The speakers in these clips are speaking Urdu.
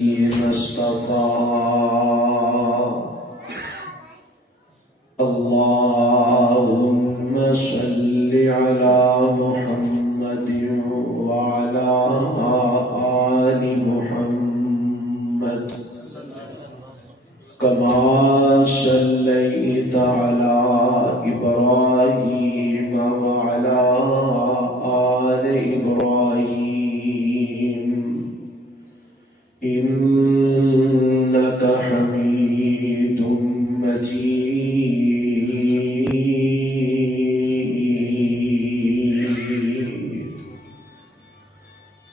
مصطفى اللهم صل على محمد وعلى آل محمد كما صليت على إبراهيم وعلى آل إبراهيم إنك حميد مجيد.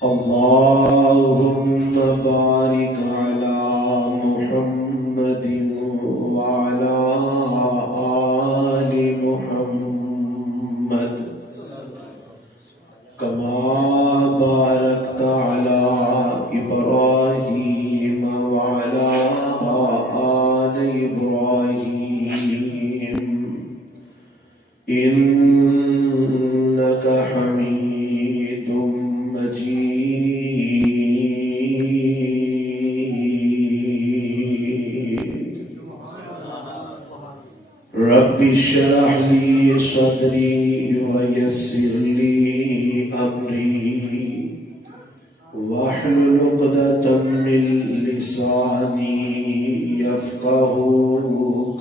اللهم بارك على محمد وعلى آل محمد كما باركت على إبراهيم وعلى آل إبراهيم إنك حميد مجيد. رب اشرح لي صدري ويسر لي أمري واحلل عقدة من لساني يفقهوا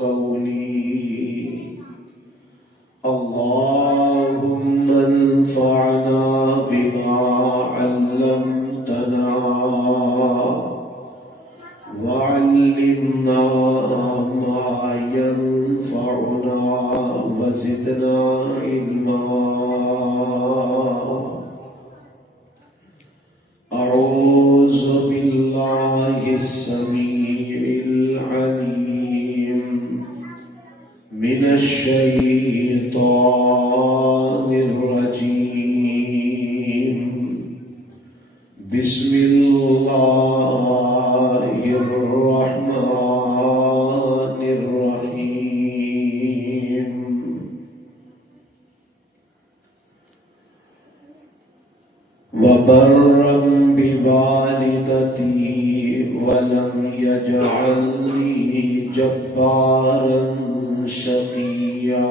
قولي. اللهم انفعنا بما علمتنا وعلمنا ما ينفعنا وزدنا علما. أعوذ بالله السميع العليم من الشيطان الرجيم. بسم الله الرحمن الرحيم. وبرا بوالدتي ولم يجعلني جبارا شقيا.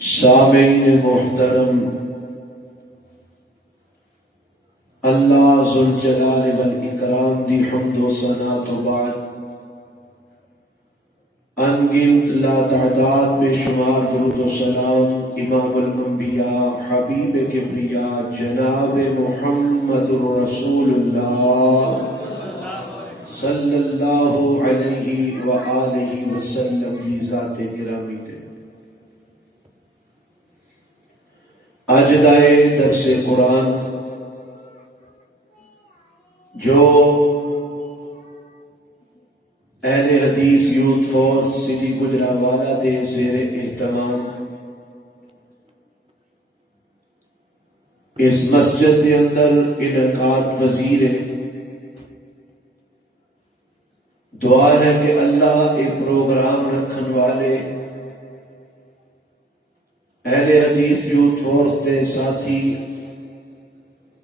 سامعین محترم، اللہ ذوالجلال والاکرام دی حمد و ثنا تو بعد انگنت لا تعداد بے شمار درود و سلام امام الانبیاء حبیب کبریا جناب محمد رسول اللہ صلی اللہ علیہ وآلہ وسلم کی ذات گرامی تھے. آج دائے درس قرآن جو اہل حدیث یوتھ فورس سٹی گجرانوالہ دے زیر اہتمام اس مسجد کے اندر انعقاد پذیر ہے. دعا ہے کہ اللہ ایک پروگرام رکھن والے اہل حدیث یوتھ فورس دے ساتھی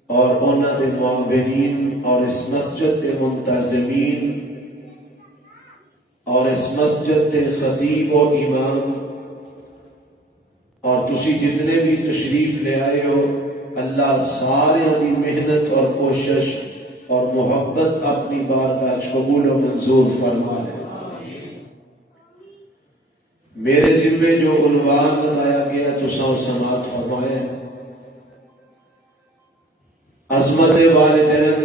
اور انہاں دے معاونین اور اس مسجد دے منتظمین اور اس مسجد دے خطیب و امام اور تسی جتنے بھی تشریف لے آئے ہو، اللہ سارے دی محنت اور کوشش اور محبت اپنی بارگاہ قبول و منظور فرما لے. میرے ذمے جو عنوان بتایا گیا تو سماعت فرمائے. عظمت والدین،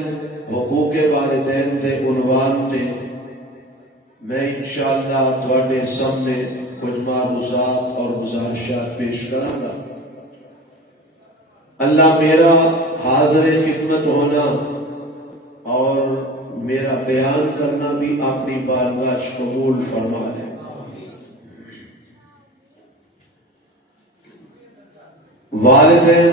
حقوق والدین دے عنوان تے میں انشاءاللہ تواڈے سامنے کچھ معروضات اور گزارشات پیش کراں گا. اللہ میرا حاضر خدمت ہونا اور میرا بیان کرنا بھی اپنی بارگاہ قبول فرما لے. والدین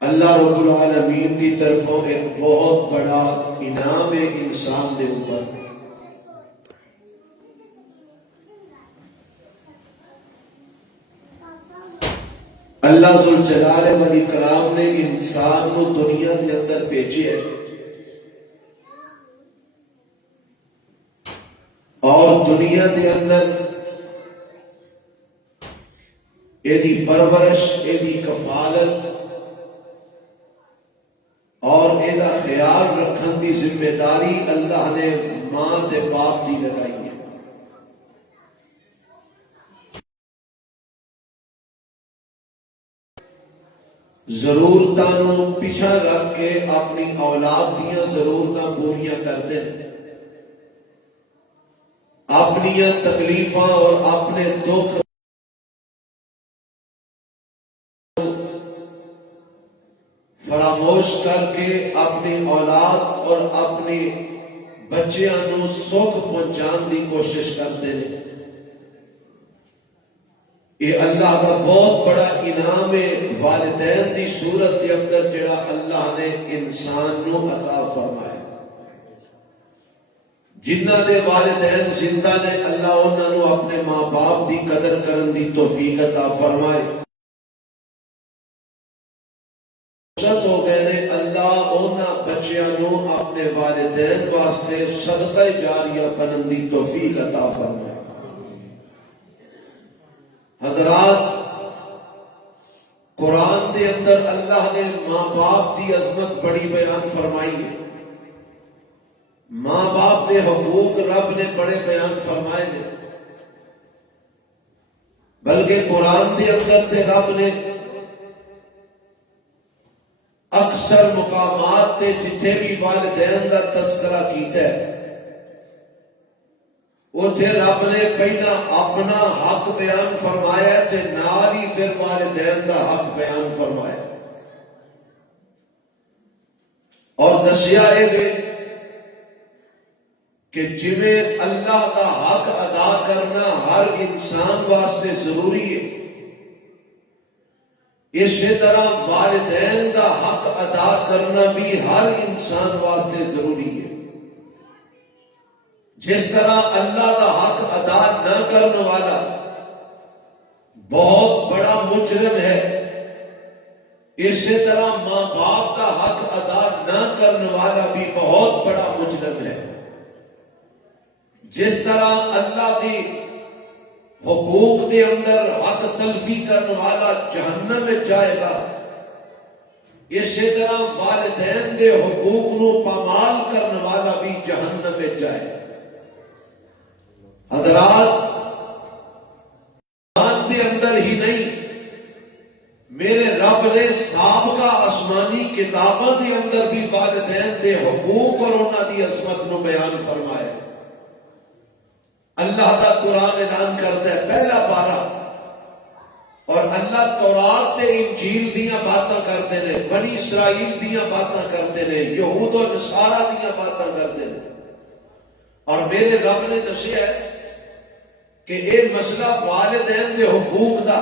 اللہ رب العالمین کی طرفوں ایک بہت بڑا انعام ہے انسان دے اوپر. اللہ ذوالجلال والاکرام نے انسان کو دنیا کے اندر بھیجے ہے اور دنیا کے اندر ایدی پرورش، ایدی کفالت اور ایدہ خیال رکھن دی ذمہ داری اللہ نے ماں تے باپ دی لگائی ہے۔ ضرورتاں نوں پیچھا رکھ کے اپنی اولاد دیاں ضرورتاں پوریاں کرتے ہیں، اپنی تکلیفاں اور اپنے دکھ فراموش کر کے اپنی اولاد اور اپنی بچیاں نوں سکھ پہنچان دی کوشش کرتے ہیں۔ یہ اللہ کا بہت بڑا انعام ہے والدین دی صورت کے اندر جڑا اللہ نے انسان نو عطا فرمایا۔ جنہ دے والدین زندہ نے اللہ انہاں نو اپنے ماں باپ دی قدر کرن دی توفیق عطا فرمائے۔ ہو گئے نے اللہ انہاں بچیاں نو اپنے والدین واسطے صدقہ جاریہ بنن دی توفیق عطا فرمائے۔ حضرات، قرآن دے اندر اللہ نے ماں باپ دی عظمت بڑی بیان فرمائی ہے، ماں باپ دے حقوق رب نے بڑے بیان فرمائے ہیں، بلکہ قرآن دے اندر تے رب نے اکثر مقامات تے جتھے بھی والدین دا تذکرہ کیتا ہے اتھے رب نے پہلا اپنا حق بیان فرمایا تے نال ہی پھر والدین دا حق بیان فرمایا اور دسیا ہے کہ جویں اللہ کا حق ادا کرنا ہر انسان واسطے ضروری ہے، اسی طرح والدین کا حق ادا کرنا بھی ہر انسان واسطے ضروری ہے۔ جس طرح اللہ کا حق ادا نہ کرنے والا بہت بڑا مجرم ہے، اسی طرح ماں باپ کا حق ادا نہ کرنے والا بھی بہت بڑا مجرم ہے۔ جس طرح اللہ کی حقوق دے اندر حق تلفی کرنے والا جہنم میں جائے گا، اسی طرح والدین دے حقوق نو پامال کرنے والا بھی جہنم میں جائے گا۔ حضرات، قرآن دے اندر ہی نہیں، میرے رب نے سابقہ آسمانی کتابوں دے اندر بھی والدین دے حقوق اور انہاں دی عظمت نو بیان فرمایا۔ اللہ کا قرآن اعلان کرتا ہے پہلا پارہ، اور اللہ تورات تے انجیل دیاں باتاں کرتے ہیں، بنی اسرائیل دیاں باتاں کرتے ہیں، یہود و نصارہ دیاں باتاں کرتے ہیں، اور میرے رب نے دسیا ہے کہ اے مسئلہ والدین دے حقوق دا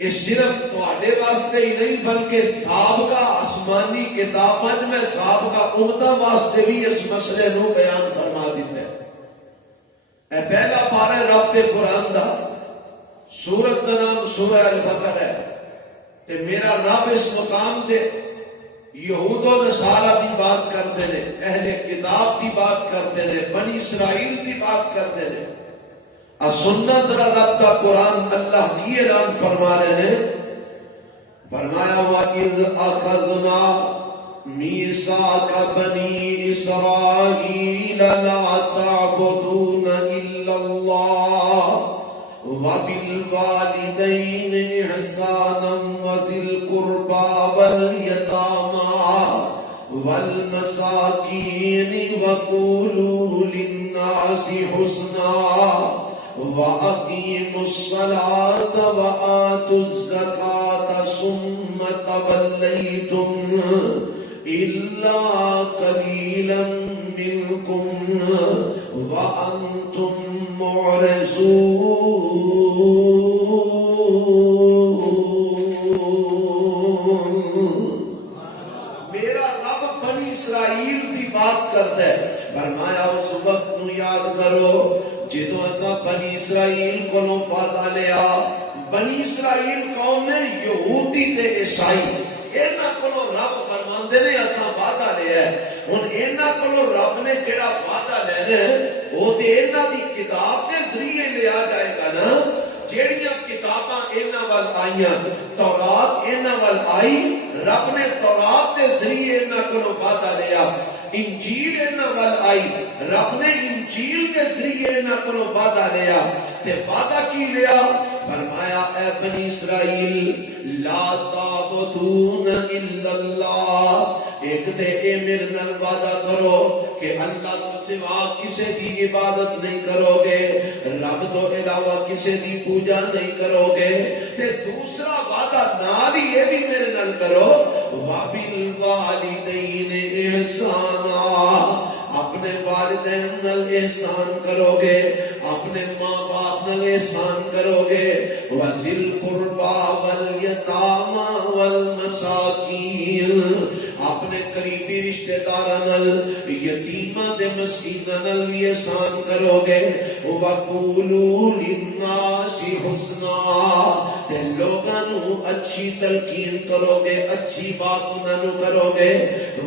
یہ صرف تواڈے واسطے ہی نہیں بلکہ سابقہ آسمانی کتاباں میں سابقہ امتاں واسطے بھی اس مسئلے نو بیان فرما دیتا ہے۔ اے پہلا پارہ رب دے قرآن دا، سورت دا نام سورہ البقرہ ہے، تے میرا رب اس مقام تے یہود و نصارہ دی بات کرتے ہیں، اہل کتاب دی بات کرتے ہیں، بنی اسرائیل دی بات کرتے ہیں۔ سننا ذرا رب کا قرآن اللہ کی اعلان فرما رہے ہیں، فرمایا وَإِذْ أَخَذْنَا مِيثَاقَ بَنِي إِسْرَائِيلَ لَا تَعْبُدُونَ إِلَّا اللَّهَ وَبِالْوَالِدَيْنِ إِحْسَانًا وَذِي الْقُرْبَى وَالْيَتَامَى وَالْمَسَاكِينِ وَقُولُوا لِلنَّاسِ حُسْنًا وَأَقِيمُوا الصَّلَاةَ وَآتُوا الزَّكَاةَ ثُمَّ تَوَلَّيْتُمْ إِلَّا قَلِيلًا مِّنكُمْ وَأَنْتُمْ مُعْرِضُونَ۔ میرا رب بنی اسرائیل کی بات کرتا ہے، فرمایا اس وقت نو یاد کرو جدو اسا بنی اسرائیل کو وعدہ لیا، بنی اسرائیل قوم نے یہودی تے عیسائی انہاں کولوں رب فرماندے نے اساں وعدہ لیا ہے ہن انہاں کولوں رب نے جڑا وعدہ لینا ہے وہ تے انہاں دی کتاب دے ذریعے لیا جائے گا نا جیڑیاں کتاباں انہاں ول آئیاں تورات انہاں ول آئی رب نے تورات دے ذریعے انہاں کولوں وعدہ لیا انجیل انہاں ول آئی رب نے انجیل کے ذریعے انہاں کولوں وعدہ لیا تے وعدہ کی لیا فرمایا اے بنی اسرائیل لا تعبدون الا اللہ ایک تے اے میرے نال وعدہ کرو کہ اللہ تو سوا کسی دی عبادت نہیں کرو گے رب تو علاوہ کسی دی پوجا نہیں کرو گے تے دوسرا وعدہ نال ہی یہ بھی میرے نال کرو وَبِالْوَالِدَيْنِ احسانا اپنے والدین نال احسان کرو گے اپنے ماں باپ نال احسان کرو گے وَذِي الْقُرْبَى وَالْيَتَامَى وَالْمَسَاكِينِ اپنے قریبی رشتہ داراں نال یتیماں تے مسکیناں نال بھی احسان کرو گے وَقُولُوا لِلنَّاسِ حُسْنًا تے لوگاں نو اچھی تلقین کرو گے اچھی بات انہاں نو کرو گے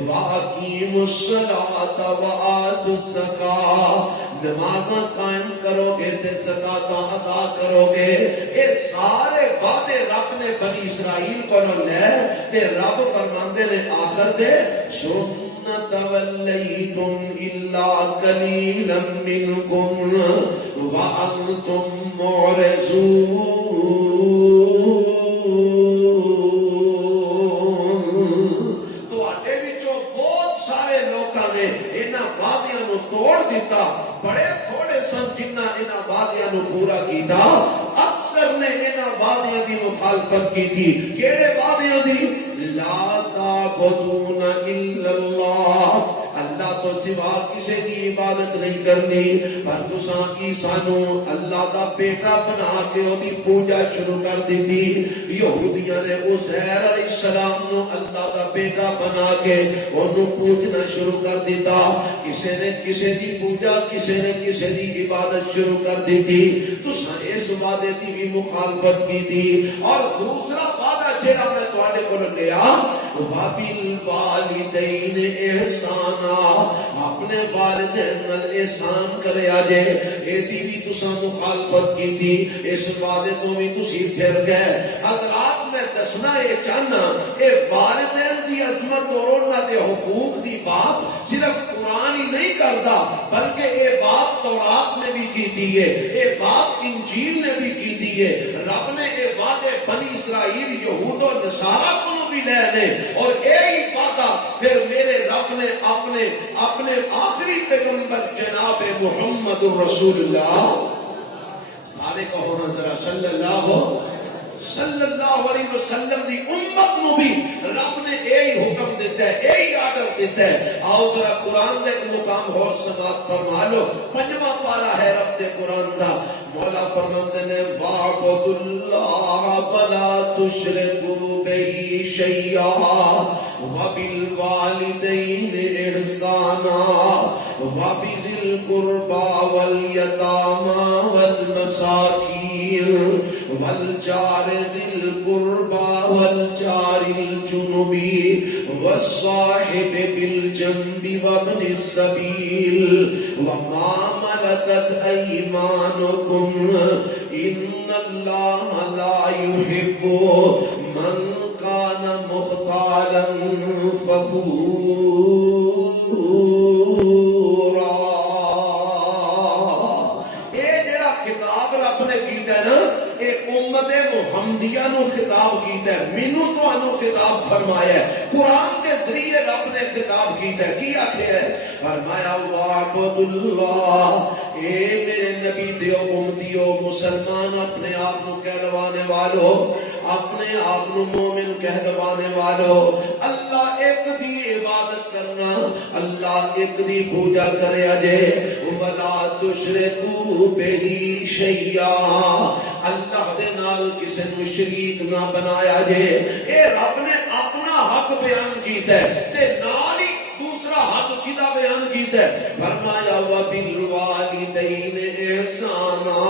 وَأَقِیمُوا الصَّلَاةَ وَآتُوا الزَّکَاةَ نمازاں قائم کرو گے تے زکات ادا کرو گے اے سارے وعدے رب نے بنی اسرائیل کو لے تے رب فرماندے نے آخر دے ثم تولیتم الا قلیلا منکم وانتم معرضون تواڈے وچوں بہت سارے لوکاں نے انہاں وعدیاں نو توڑ دیتا بڑے تھوڑے سن جنہاں انہاں وعدیاں نو پورا کیتا اکثر نے انہاں وعدیاں دی مخالفت کی تھی کیڑے وعدیاں دی لا تعبدون الا اللہ اللہ تو سوا کسی کی عبادت نہیں کرنی پر تساں عیسیٰ نو اللہ دا بیٹا بنا کے اودی پوجا شروع کر دیتی یہودیاں نے عزیر علیہ السلام نو اللہ دا بیٹا بنا کے اونوں پوجنا شروع کر دیتا کسی نے کسی دی پوجا کسی نے کسی دی عبادت شروع کر دیتی تساں اس وعدے دی بھی مخالفت کی تھی اور دوسرا وعدہ جڑا میں تواڈے کول لیا وَبِالْوَالِدَيْنِ احسانا اپنے والدین نال احسان کریا جے ایدی بھی تساں مخالفت کی تھی اس وعدے تو بھی تسی پھر گئے حضرات میں دسنا یہ چاہنا اے والدین دی عظمت اور انہاں دے حقوق دی بات صرف قرآن ہی نہیں کرتا بلکہ اے بات تورات میں بھی کی تھی ہے اے بات انجیل نے بھی کی تھی ہے رب نے اے وعدے بنی اسرائیل یہود و نصارہ کو بھی لینے اور یہی وعدہ پھر میرے رب نے اپنے آخری پیغمبر جناب محمد رسول اللہ سارے کہو نا ذرا صلی اللہ علیہ وسلم دی امت نو بھی رب نے یہی حکم دیتا ہے یہی آرڈر دیتا ہے آؤ ذرا قرآن دے مقام اور سماعت فرما لو پنجواں پارا ہے رب دے قرآن دا مولا فرماندے نے وَاعْبُدُوا اللَّهَ وَلَا تُشْرِكُوا بِهِ شَيْئًا وَبِالْوَالِدَيْنِ إِحْسَانًا وَبِذِي الْقُرْبَى وَالْيَتَامَى وَالْمَسَاكِينِ وَالْجَارِ ذِي الْقُرْبَى وَالْجَارِ الْجُنُبِ وَالصَّاحِبِ بِالْجَنبِ وَابْنِ السَّبِيلِ وَمَا مَلَكَتْ أَيْمَانُكُمْ إِنَّ اللَّهَ لَا يُحِبُّ مَنْ كَانَ مُخْتَالًا فَخُورًا محمدیہ نو خطاب کیتا ہے مینوں تانوں خطاب فرمایا ہے قرآن کے ذریعے رب نے خطاب کیتا ہے کی آخر ہے فرمایا وَاعْبُدُوا اللَّهَ اے میرے نبی دیو امتیو مسلمان اپنے آپ نو کہلوانے والو اپنے آپ نو مومن کہلوانے والو اللہ ایک دی عبادت کرنا اللہ ایک دی پوجا کریا جے وَلَا تُشْرِكُوا بِهِ شَيْئًا اللہ دے نال کسی نو شریک نہ بنایا جے اے رب نے اپنا حق بیان کیتا ہے تے نال ہی دوسرا حق کیدا بیان کیتا ہے فرمایا وَبِالْوَالِدَيْنِ إِحْسَانًا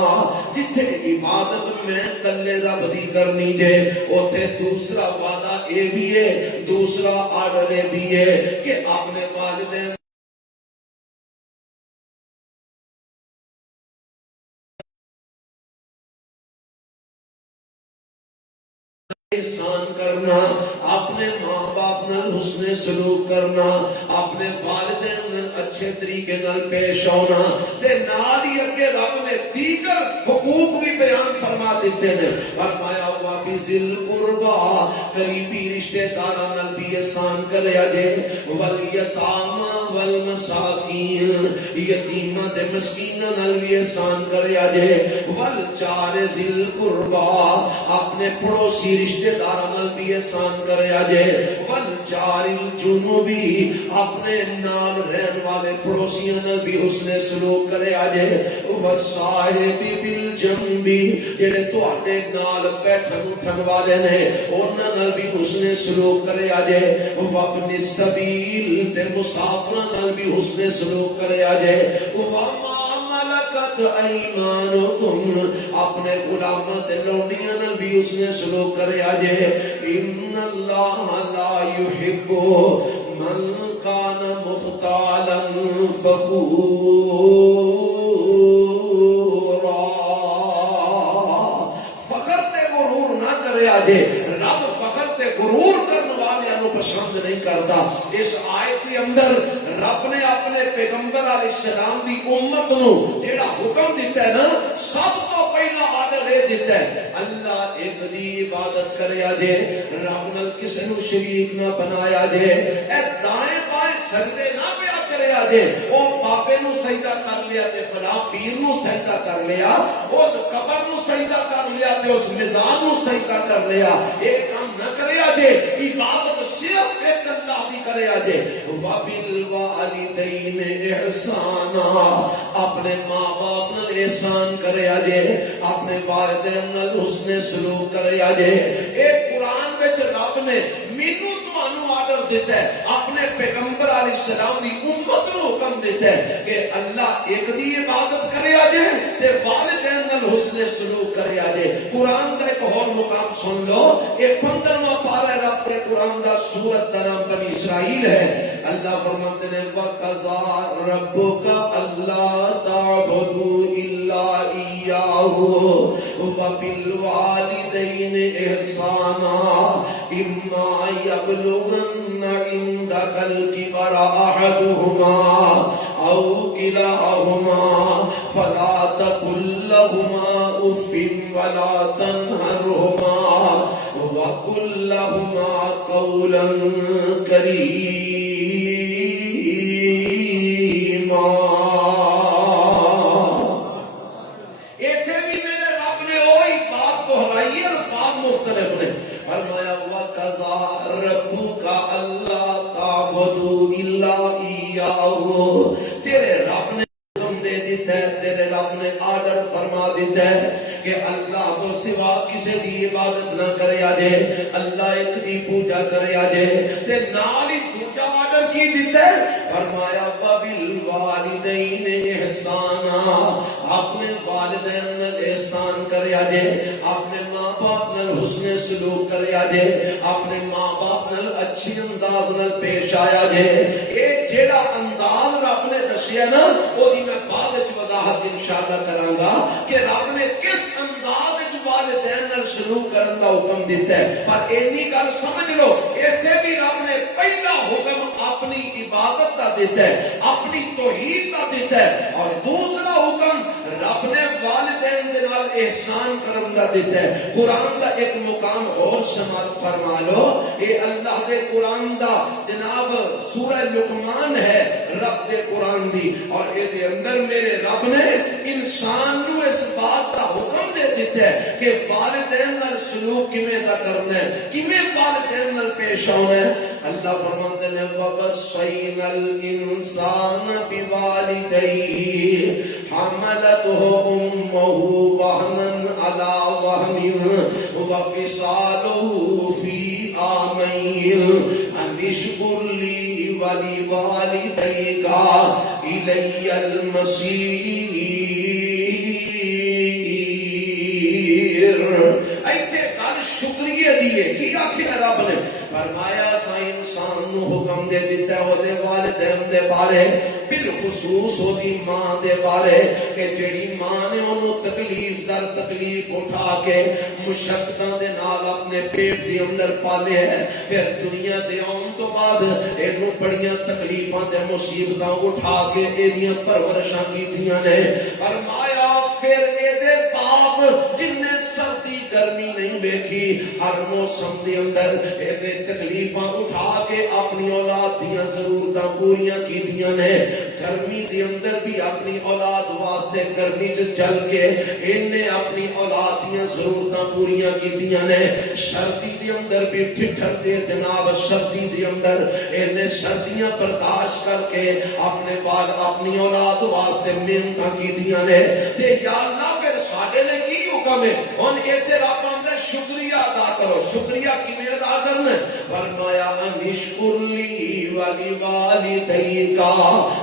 جتھے عبادت میں کلے رب دی کرنی جے اوتھے دوسرا وعدہ اے بھی ہے، دوسرا آرڈر اے بھی ہے کہ اپنے والدین احسان کرنا، اپنے ماں باپ نال حسن سلوک کرنا، اپنے والدین نال اچھے طریقے نال پیش آنا، تے نال ہی اگے رب نے دیگر حقوق بھی بیان فرما دیتے ہیں۔ فرمایا وَبِذِي ذِل قُرْبَىٰ، قریبی رشتہ داراں نال بھی احسان کریا جے، وَالْيَتَامَىٰ وَالْمَسَاکِینِ، یتیماں تے مسکیناں نال بھی احسان کریا جے، وَالْجَارِ ذِی الْقُرْبَىٰ، اپنے پڑوسی رشتہ داراں نال بھی احسان کریا جے، والجار الجنوبی، اپنے نال رہن والے پڑوسیاں نال بھی حسن سلوک کریا جے، والصاحب بالجنبی، جڑے تواڈے نال بیٹھن اٹھن والے نے انہاں نال بھی حسن سلوک کریا جے، وابن السبیل، تے مسافراں نال بھی حسن سلوک کریا جے، وما ملکت ایمانکم، اپنے غلاماں تے لونڈیاں نال بھی اس نے سلوک کریا جے، ان اللہ لا یحب من کان مختالا فخورا، فخر تے غرور نہ کریا جے، رب فخر تے غرور کرنے والے نو پسند نہیں کرتا۔ اس آیت کے اندر رب نے اپنے پیغمبر علیہ السلام دی امت نو جیڑا حکم دیتا ہے نا، سب تو پہلا آرڈر یہ دیتا ہے اللہ ایک دی عبادت کریا جے، رب نال کسے نو شریک نہ بنایا جے، اے دائیں بائیں سجدے نہ پیا کریا جے، او بابے نو سجدہ کر لیا تے فلاں پیر نو سجدہ کر لیا، اس قبر نو سجدہ کر لیا تے اس میدان نو سجدہ کر لیا، ایک کام نہ کریا جے، عبادت صرف ایک اللہ دی کریا جے، وَبِالْوَالِدَيْنِ احسانا، اپنے ماں باپ نال احسان کریا جے، اپنے والدین نال حسن سلوک کریا جے۔ ایک قرآن وچ رب نے مینوں تانوں آرڈر دیتا ہے، اپنے پیغمبر علیہ السلام دی امت نو حکم دیتا ہے کہ اللہ ایک دی عبادت کریا جے تے والدین نال حسن سلوک کریا جے۔ قرآن دا ایک اور مقام سن لو، یہ 15واں پارہ رب کے قرآن دا سورت دا نام بنی اسرائیل ہے۔ اللہ فرماتے ہیں وَقَضَىٰ رَبُّكَ أَلَّا تَعْبُدُوا إِلَّا إِيَّاهُ وَبِالْوَالِدَيْنِ إِحْسَانًا إِمَّا يَبْلُغَنَّ عِندَكَ الْكِبَرَ أَحَدُهُمَا أَوْ كِلَاهُمَا فَلَا تَقُل لَّهُمَا أُفٍّ وَلَا تَنْهَرْهُمَا وَقُل لَّهُمَا قَوْلًا كَرِيمًا۔ تیرے رب نے حکم دے دیتا ہے، تیرے رب نے آرڈر فرما دیتا ہے کہ اللہ تو سوا کسی دی عبادت نہ کریا جے، اللہ ایک دی پوجا کریا جے، تے نال ہی دوجا آرڈر کی دیتا ہے، فرمایا وَبِالْوَالِدَيْنِ احسانا، اپنے والدین نال احسان کریا جے، اپنے ماں باپ نال حسن سلوک کریا جے، اپنے ماں باپ نال اچھی انداز نال پیش آیا جے۔ ایک جیڑا انداز رب نے دسیا نا، وہ دی میں بعد وچ وضاحت انشاءاللہ کراں گا کہ رب نے کس انداز وچ والدین نال سلوک کرن دا حکم دیتا ہے، پر اینی گل سمجھ لو، ایتھے بھی رب نے پہلا حکم اپنی عبادت دا دیتا ہے، اپنی توحید دا دیتا ہے، اور دوسرا حکم رب نے والدین دے نال احسان کرن دا دیتا ہے۔ قرآن دا ایک مقام اور سماعت فرما لو، یہ اللہ دے قرآن دا جناب سورہ لقمان ہے رب دے قرآن دی، اور یہ دے اندر میرے رب نے انسان نو اس بات کا حکم دے دیتا ہے کہ والدین نال سلوک کیویں دا کرنا ہے، کیویں والدین نال پیش آنا ہے۔ اللہ فرماتے ہیں وَوَصَّيْنَا الْإِنسَانَ بِوَالِدَيْهِ حَمَلَتْهُ أُمُّهُ وَهْنًا عَلَىٰ وَهْنٍ وَفِصَالُهُ فِي عَامَيْنِ أَنِ اشْكُرْ لِي وَلِوَالِدَيْكَ إِلَيَّ الْمَصِيرُ۔ لیے کی آخیا رب نے فرمایا سا انسان نو حکم دے دیتا ہے وہ دے والدین دے بارے بالخصوص وہ دی ماں دے بارے کہ جیڑی ماں نے انہوں تکلیف در تکلیف اٹھا کے مشقتاں دے نال اپنے پیٹ دے اندر پالے ہے پھر دنیا دے آن تو بعد انہوں بڑیاں تکلیفاں دے مصیبتاں اٹھا کے ایدیاں پرورشاں کی دیاں نے فرمایا پھر اے دے باپ جن نے سردی گرمی نہیں بیکھی ہر موسم دے اندر اے تکلیفاں اٹھا کے اپنی اولاد دیاں ضرورتاں پوریاں کی دیاں نے گرمی دے اندر بھی اپنی اولاد واسطے گرمی جو چل کے انہیں اپنی اولاد دیاں ضرورتاں پوریاں کی دیاں نے سردی دے اندر بھی ٹھٹھر دے جناب سردی دے اندر انہیں سردیاں برداشت کر کے اپنے بال اپنی اولاد واسطے محنتاں کی دیاں نے تے یا اللہ پھر ساڈے نے کی حکم ہے ہن ایتھے رب اندر شکریہ ادا کرو شکریہ کیویں ادا کرنا فرمایا انشکر لی ولی والدیک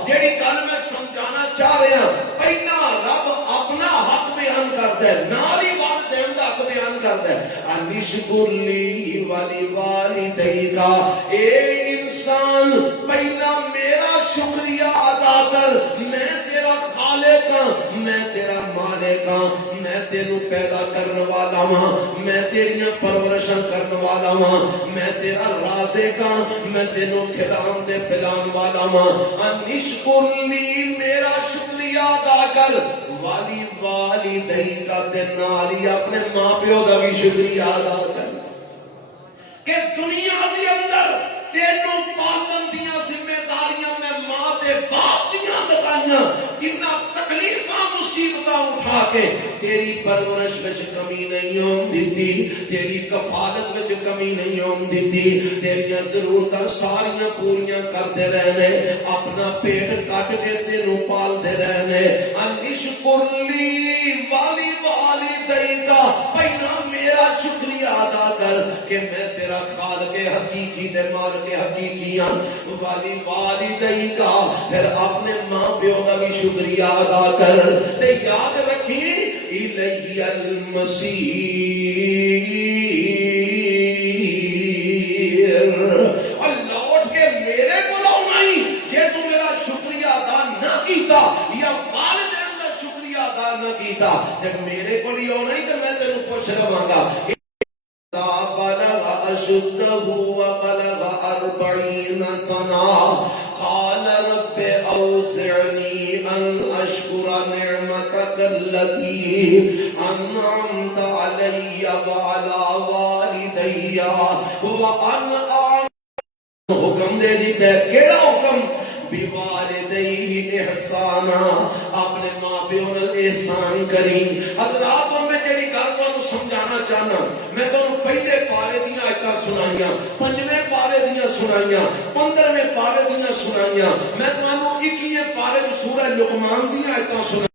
جیڑی گل میں سمجھانا چاہ رہا ہوں پہلا رب اپنا حق بیان کرتا ہے نال ہی والدین دا حق بیان کرتا ہے انشکر لی ولی والدیک اے انسان پہلا میرا شکریہ ادا کر میں تیرا خالق ہاں میں تیرا مالک ہاں میں تینو پیدا کرنے والا ہاں میں تیریاں پرورشاں کرنے والا ہاں میں تیرا رازق ہاں میں تینو کھلان دے پلان والا ہاں انشکر لی میرا شکریہ ادا کر والی والدیک تے نال ہی اپنے ماں پیو دا بھی شکریہ ادا کر کہ دنیا دے اندر تینو پالن دیاں ذمہ داریاں میں ماں تے باپ دیاں لگائیاں اتنا تکلیفاں مصیبتاں اٹھا کے تیری پرورش وچ کمی نہیں ہون دیتی تیری کفالت وچ کمی نہیں ہون دیتی تیریاں ضرورتاں ساریاں پوریاں کرتے رہنے اپنا پیٹ کٹ کے تینو پالتے رہنے انشکر لی والی والدیک پہلا میرا شکریہ ادا کر کہ میں تیرا خالق حقیقی تے مالک حقیقی ہاں والی والدیک پھر اپنے ماں پیو کا بھی شکریہ ادا کر تے یاد رکھی الیہ المصیر اور لوٹ کے میرے کو آنا ہی جے تو میرا شکریہ ادا نہ کیتا یا والدین کا شکریہ ادا نہ کیتا جب میرے کو آنا ہی تو میں تینوں پوچھ رہا گا بلغ أشده وبلغ 40 سنة قال رب أوزعني أن أشكر نعمتك التي أنعمت علي وعلى والدي وأن حکم دے دیتا ہے کیڑا حکم بوالدیہ احسانا اپنے ماں پیو نال احسان کریں حضرات میں جڑی گل تانوں سمجھانا چاہنا میں تانوں پہلے پارے دیاں آیتاں سنائیاں پنجویں پارے دیاں سنائیاں 15ویں پارے دیاں سنائیاں میں تانوں 21ویں پارے سورہ لقمان دیاں آیتاں سنائیاں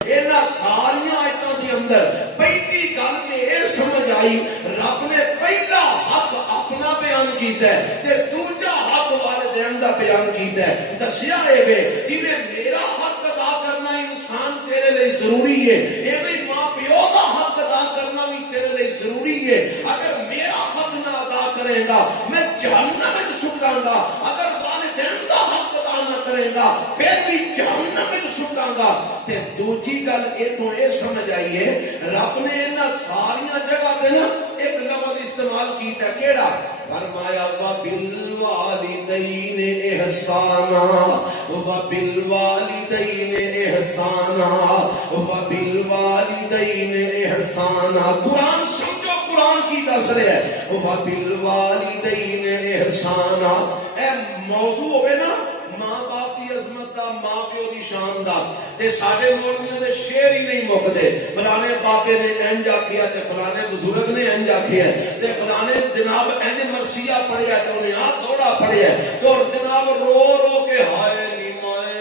انہاں ساری آیتاں دے اندر پہلی گل تے اے سمجھ آئی رب نے پہلا حق اپنا بیان کیتا ہے تے دوجا حق والدین دا بیان کیتا ہے دسیا اے وے کہ میرا حق ادا کرنا انسان تیرے لئے ضروری ہے اے بھی ماں پیو دا حق ادا کرنا بھی تیرے لئے ضروری ہے اگر میرا حق نہ ادا کرے گا میں جہنم وچ سٹاں گا اگر والدین دا حق ادا نہ کرے گا پھر بھی جہنم وچ سٹاں گا تے دوجی گل اے تو اے سمجھ آئی ہے رب نے انہاں ساریاں جگہ تے نا ایک لفظ استعمال کیتا کیڑا فرمایا وبالوالدین احسانا وبالوالدین احسانا وبالوالدین احسانا قرآن سمجھو قرآن کی دس رہے ہے وبالوالدین احسانا اے موضوع ہوئے نا ماں باپ کی عظمت دا ماں پیو دی شان دا تے ساڈے مولویاں دے شعر ہی نہیں مکدے فلانے بابے نے انج آکھیا تے فلانے بزرگ نے انج آکھیا تے فلانے جناب انج مرثیہ پڑھیا تے انہیں آ دوڑا پڑھیا تو جناب رو رو کے ہائے نی مائے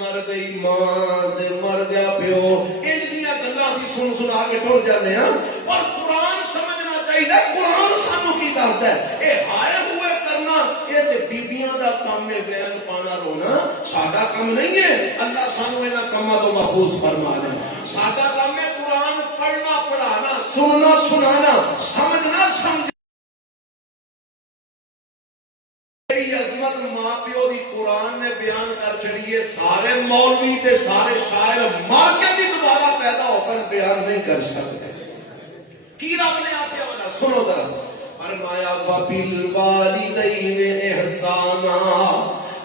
مر گئی ماں تے مر گیا پیو انج دیاں گلاں سی سن سنا کے ٹر جاندے ہاں پر قرآن سمجھنا چاہیے قرآن سانو کی دسدا ہے اے ہائے ہوئے کرنا اے تے بیبییاں دا کام ہے بیان پانا رونا ساڈا کام نہیں ہے اللہ سانو انہاں کاماں تو محفوظ فرما دے ساڈا کام ہے قرآن پڑھنا کاوی تے سارے شاعر مار کے بھی دوبارہ پیدا ہو کر بیان نہیں کر سکتے. کی رب نے آتے والا سنو ذرا فرمایا وَبِالْوَالِدَيْنِ إِحْسَانًا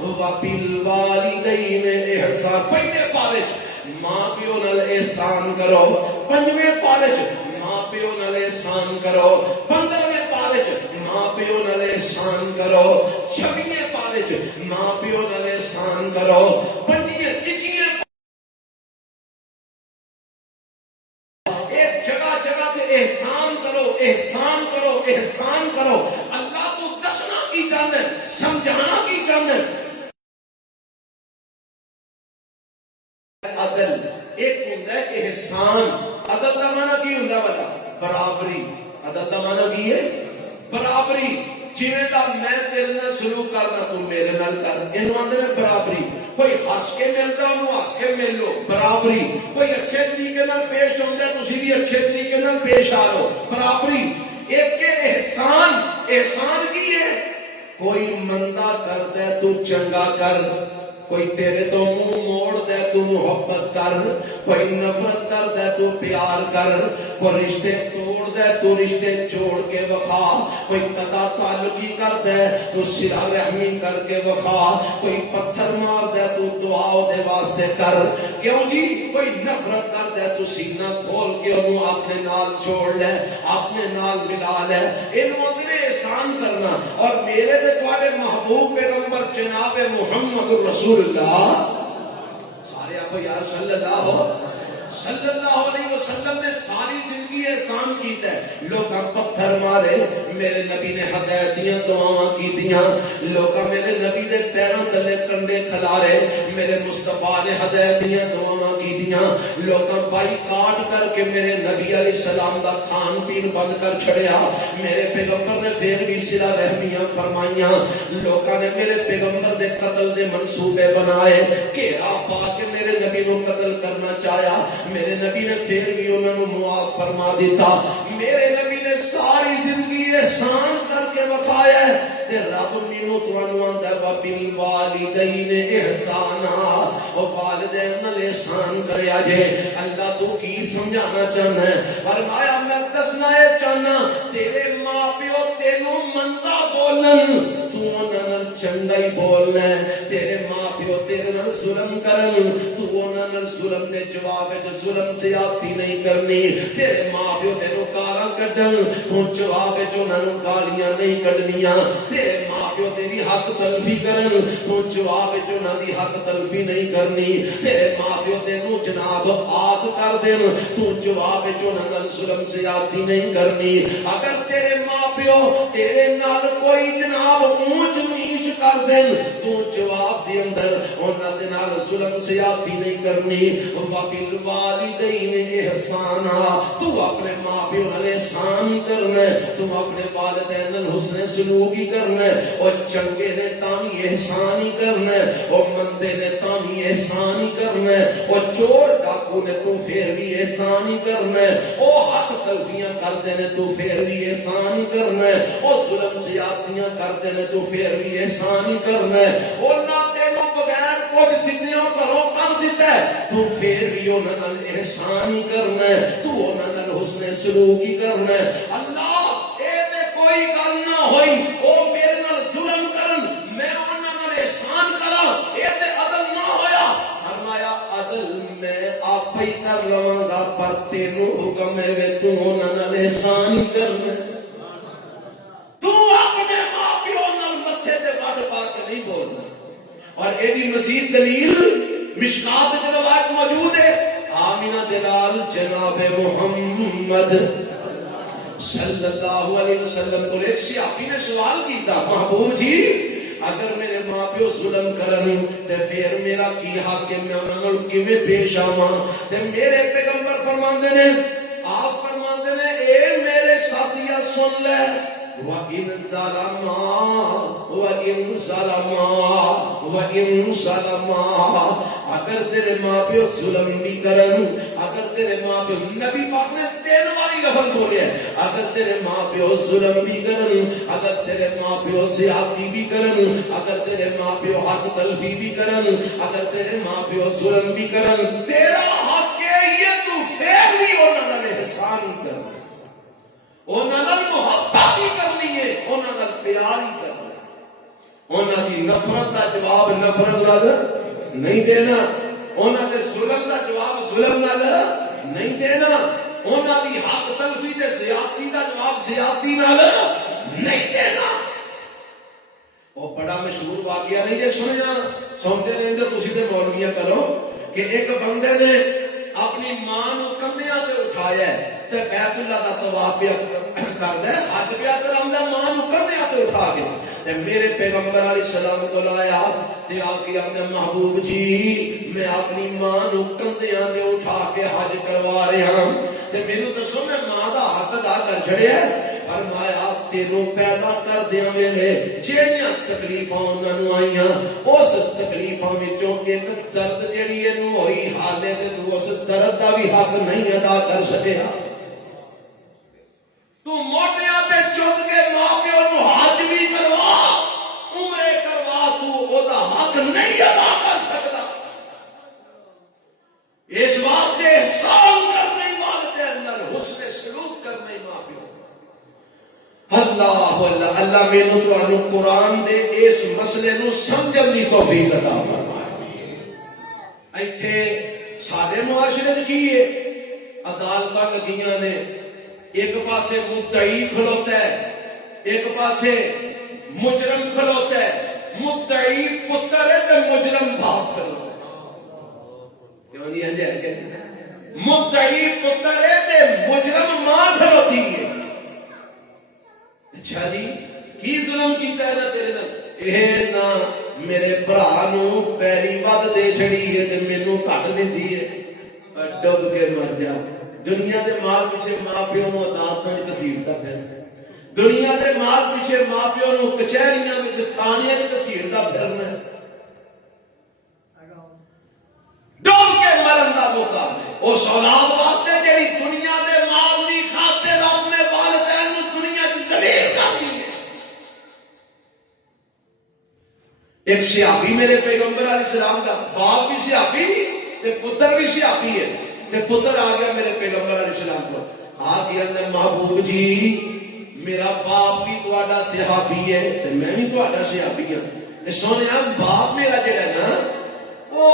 وَبِالْوَالِدَيْنِ إِحْسَانًا. پہلے پارے ماں پیو نال احسان کرو. پنجویں پارے ماں پیو نال احسان کرو. 15ویں پارے ماں پیو نال احسان کرو. 26ویں پارے ماں پیو نال احسان کرو. 21ویں ایک جگہ جگہ تے احسان کرو احسان کرو احسان کرو. اللہ تو دسنا کی چاہتا ہے سمجھانا کی چاہتا ہے. عدل ایک ہوندا ہے احسان. عدل کا معنی کی ہوندا ہے؟ برابری. عدل کا معنی کی ہے؟ برابری. جویں دا میں تیرے نال سلوک کرنا تو میرے نال کر. اینو آندے نے برابری. کوئی ہس کے ملدا انہوں ہس کے مل لو برابری. کوئی اچھے طریقے نال پیش ہوندا تسی بھی اچھے طریقے نال پیش آ لو برابری. ایک کے احسان. احسان کی ہے؟ کوئی مندا کردا ہے تو چنگا کر. کوئی تیرے تو منہ موڑ دے تو محبت کر. کوئی نفرت کر دے تو پیار کر. کوئی رشتے توڑ دے تو رشتے جوڑ کے وکھا. کوئی قطع تعلقی کر دے تو صلہ رحمی کر کے وکھا. کوئی پتھر مار دے تو دعا دے واسطے کر. کیوں جی؟ کوئی نفرت کر دے تو سینہ کھول کے انہوں اپنے نال جوڑ لے اپنے نال ملا لے. انہوں نے احسان کرنا. اور میرے دے تواڈے محبوب پیغمبر جناب محمد رسول اللہ سارے آپ یار صلی اللہ علیہ وسلم نے ساری زندگی احسان کیتا ہے. لوگاں پتھر مارے میرے نبی نے ہدایت دیاں دعاواں کیتیاں. لوگاں میرے نبی دے پیراں تلے کنڈے کھلارے میرے مصطفیٰ نے ہدایت دیاں دعاواں کیتیاں. لوگاں بائی کاٹ کر کے میرے نبی علیہ السلام دا کھان پین بند کر چھڑیا. میرے پیغمبر نے پھر بھی صلہ رحمیاں فرمائیاں. لوگاں نے میرے پیغمبر دے قتل دے منصوبے بنائے. گھیرا پا کے میرے نبی نو قتل کرنا چاہیا. میرے نبی نے پھر بھی انہوں نے معاف فرما دیتا. میرے نبی نے ساری زندگی احسان کر کے بخایا ہے. تے رب مینوں تانوں آندا ہے وَبِالْوَالِدَيْنِ إِحْسَانًا. او والدین نال احسان کریا جے. اللہ تو کی سمجھانا چاہنا ہے؟ فرمایا میں دسنا اے چاہنا تیرے ماں پیو تینوں مندا بولن تو انہاں نال چنگا ہی بولنا ہے. تیرے ماں پیو تیرے نال ظلم کرن تو انہاں نال ظلم دے جواب وچ ظلم زیادتی نہیں کرنی. تیرے ماں پیو تینوں گالاں کڈن تو جواب وچ انہاں نوں گالیاں نہیں کڈنیاں. تیرے ماں پیو تیری حق تلفی کرن تو جواب وچ انہاں دی حق تلفی نہیں کرنی. تیرے ماں پیو تینوں جناب آگ کر دین تو جواب وچ انہاں نال ظلم زیادتی نہیں کرنی. اگر تیرے ماں پیو تیرے نال کوئی جناب اونچ نیچ کر دین تو جواب دے اندر انہاں دے نال ظلم زیادتی نہیں کرنی. وَبِالْوَالِدَيْنِ إِحْسَانًا. تو اپنے ماں پیو نال احسان ہی کرنا ہے. تم اپنے والدین نال حسن سلوک ہی کرنا ہے. اور چنگے نے تاں احسان ہی کرنا ہے. اور مندے نے تاں احسان ہی کرنا ہے. اور چور ڈاکو نے تو پھر بھی احسان ہی کرنا ہے. او حق تلفیاں کردے نے تو پھر بھی احسان ہی کرنا ہے. او ظلم زیادتیاں کردے نے تو پھر بھی احسان ہی کرنا ہے. اور نہ تینوں بغیر کچھ دنیا کرو کر دیتا ہے تو پھر بھی انہاں نال احسان ہی کرنا ہے. تو انہاں نال حسن سلوک ہی کرنا ہے. اللہ اے تے کوئی گل نہ ہوئی او میرے نال ظلم کرن میں انہاں نال احسان کراں اے تے عدل نہ ہویا. فرمایا عدل میں آپ ہی کر لواں گا پر تینوں حکم ہے تو انہاں نال احسان ہی کرنا ہے. تو اپنے ماں پیو نال متھے تے وڈ پا کے نہیں بولنا. اور ایدی مزید دلیل مشکات میں روایت موجود ہے. آمینہ دلال جناب محمد صلی اللہ علیہ وسلم کو ایک صحابی نے سوال کیتا محبوب جی اگر میرے ماں پیو ظلم کرن تے پھر میرا کی حق ہے میں انہاں نال کیویں پیش آواں؟ تے میرے پیغمبر فرماندے نے آپ فرماندے نے اے میرے ساتھیاں سن لے وَإِن ظَلَمَا اگر تیرے ماں پیو ظلم بھی کرن اگر تیرے ماں پیو، نبی پاک نے 3 باری لفظ بولے ہیں، اگر تیرے ماں پیو ظلم بھی کرن، اگر تیرے ماں پیو زیادتی بھی کرن، اگر تیرے ماں پیو حق تلفی بھی کرن، اگر تیرے ماں پیو ظلم بھی کرن، تیرا حق ہے یہ تو پھر بھی انہاں نے احسان کرنا، انہاں نال محبت ہی کرنی ہے، انہاں نال پیار ہی کرنا ہے، انہاں دی نفرت کا جواب نفرت نال نہیں دینا، انہاں دے ظلم دا جواب ظلم نال نہیں دینا، انہاں دی حق تلفی تے زیادتی دا جواب زیادتی نال نہیں دینا۔ وہ بڑا مشہور واقعہ نہیں جے سنیا، سنتے رہندے تسی تے مولویاں کرو کہ ایک بندے نے اپنی ماں نو کندھیاں تے اٹھایا تے بیت اللہ دا طواف پیا کردا ہے، حج پیا کراندا ماں نو کندھیاں تے اٹھا کے تے میرے پیغمبر علیہ السلام کو لایا تے آ کے آندا محبوب جی میں اپنی ماں نو کندھیاں تے اٹھا کے حج کروا رہا ہوں تے مینوں دسو میں ماں دا حق ادا کر چھڑیا؟ فرمایا تینوں پیدا کر دیاں ویلے جیڑیاں تکلیفاں انہاں نوں آئیاں اس تکلیفاں وچوں ایک درد جیڑی اینوں ہوئی حالے تے تو اس درد دا بھی حق نہیں ادا کر سکیا، تو موٹیاں تے چک کے ماں پیو نو حج بھی کروا عمرے کروا تو او دا حق نہیں ادا کر سکتا، اس واسطے احسان کرنے والدین نال حسن سلوک کرنے ماں پیو۔ اللہ اللہ اللہ مینوں تانوں قرآن دے اس مسئلے نو سمجھن دی توفیق عطا فرمائے۔ ایتھے ساڈے معاشرے وچ کی ہے، عدالتاں لگیاں نے، ایک پاسے مدعی کھلوتا ہے، ایک پاسے مجرم کھلوتا ہے، مدعی پتر ہے تے مجرم باپ کھلوتا ہے، کیوں نہیں ہے؟ مدعی پتر ہے تے مجرم ماں کھلوتی ہے۔ اچھا جی کی ظلم کیتا ہے نا تیرے نال؟ اے نا میرے بھرا نو پیری ود دے چھڑی ہے تے مینوں گھٹ دیندی ہے، ڈب کے مر جا۔ دنیا دے مال پیچھے ماں پیو نو عدالتاں وچ گھسیٹدا پھرنا، دنیا دے مال پیچھے ماں پیو نو کچہریاں وچ تھانیاں وچ گھسیٹدا پھرنا، ڈب کے مرن دا موقع ہے اس اولاد واسطے جیڑی دنیا دے مال دی خاطر اپنے والدین نو دنیا وچ ذلیل کرتی ہے۔ ایک صحابی میرے پیغمبر علیہ السلام دا باپ بھی صحابی تے پتر بھی صحابی ہے، تے پتر آ گیا میرے پیغمبر علیہ السلام کو، آ کے اندر محبوب جی میرا باپ بھی تہاڈا صحابی ہے تے میں بھی تہاڈا صحابی ہاں، تے سونیا باپ میرا جڑا نا وہ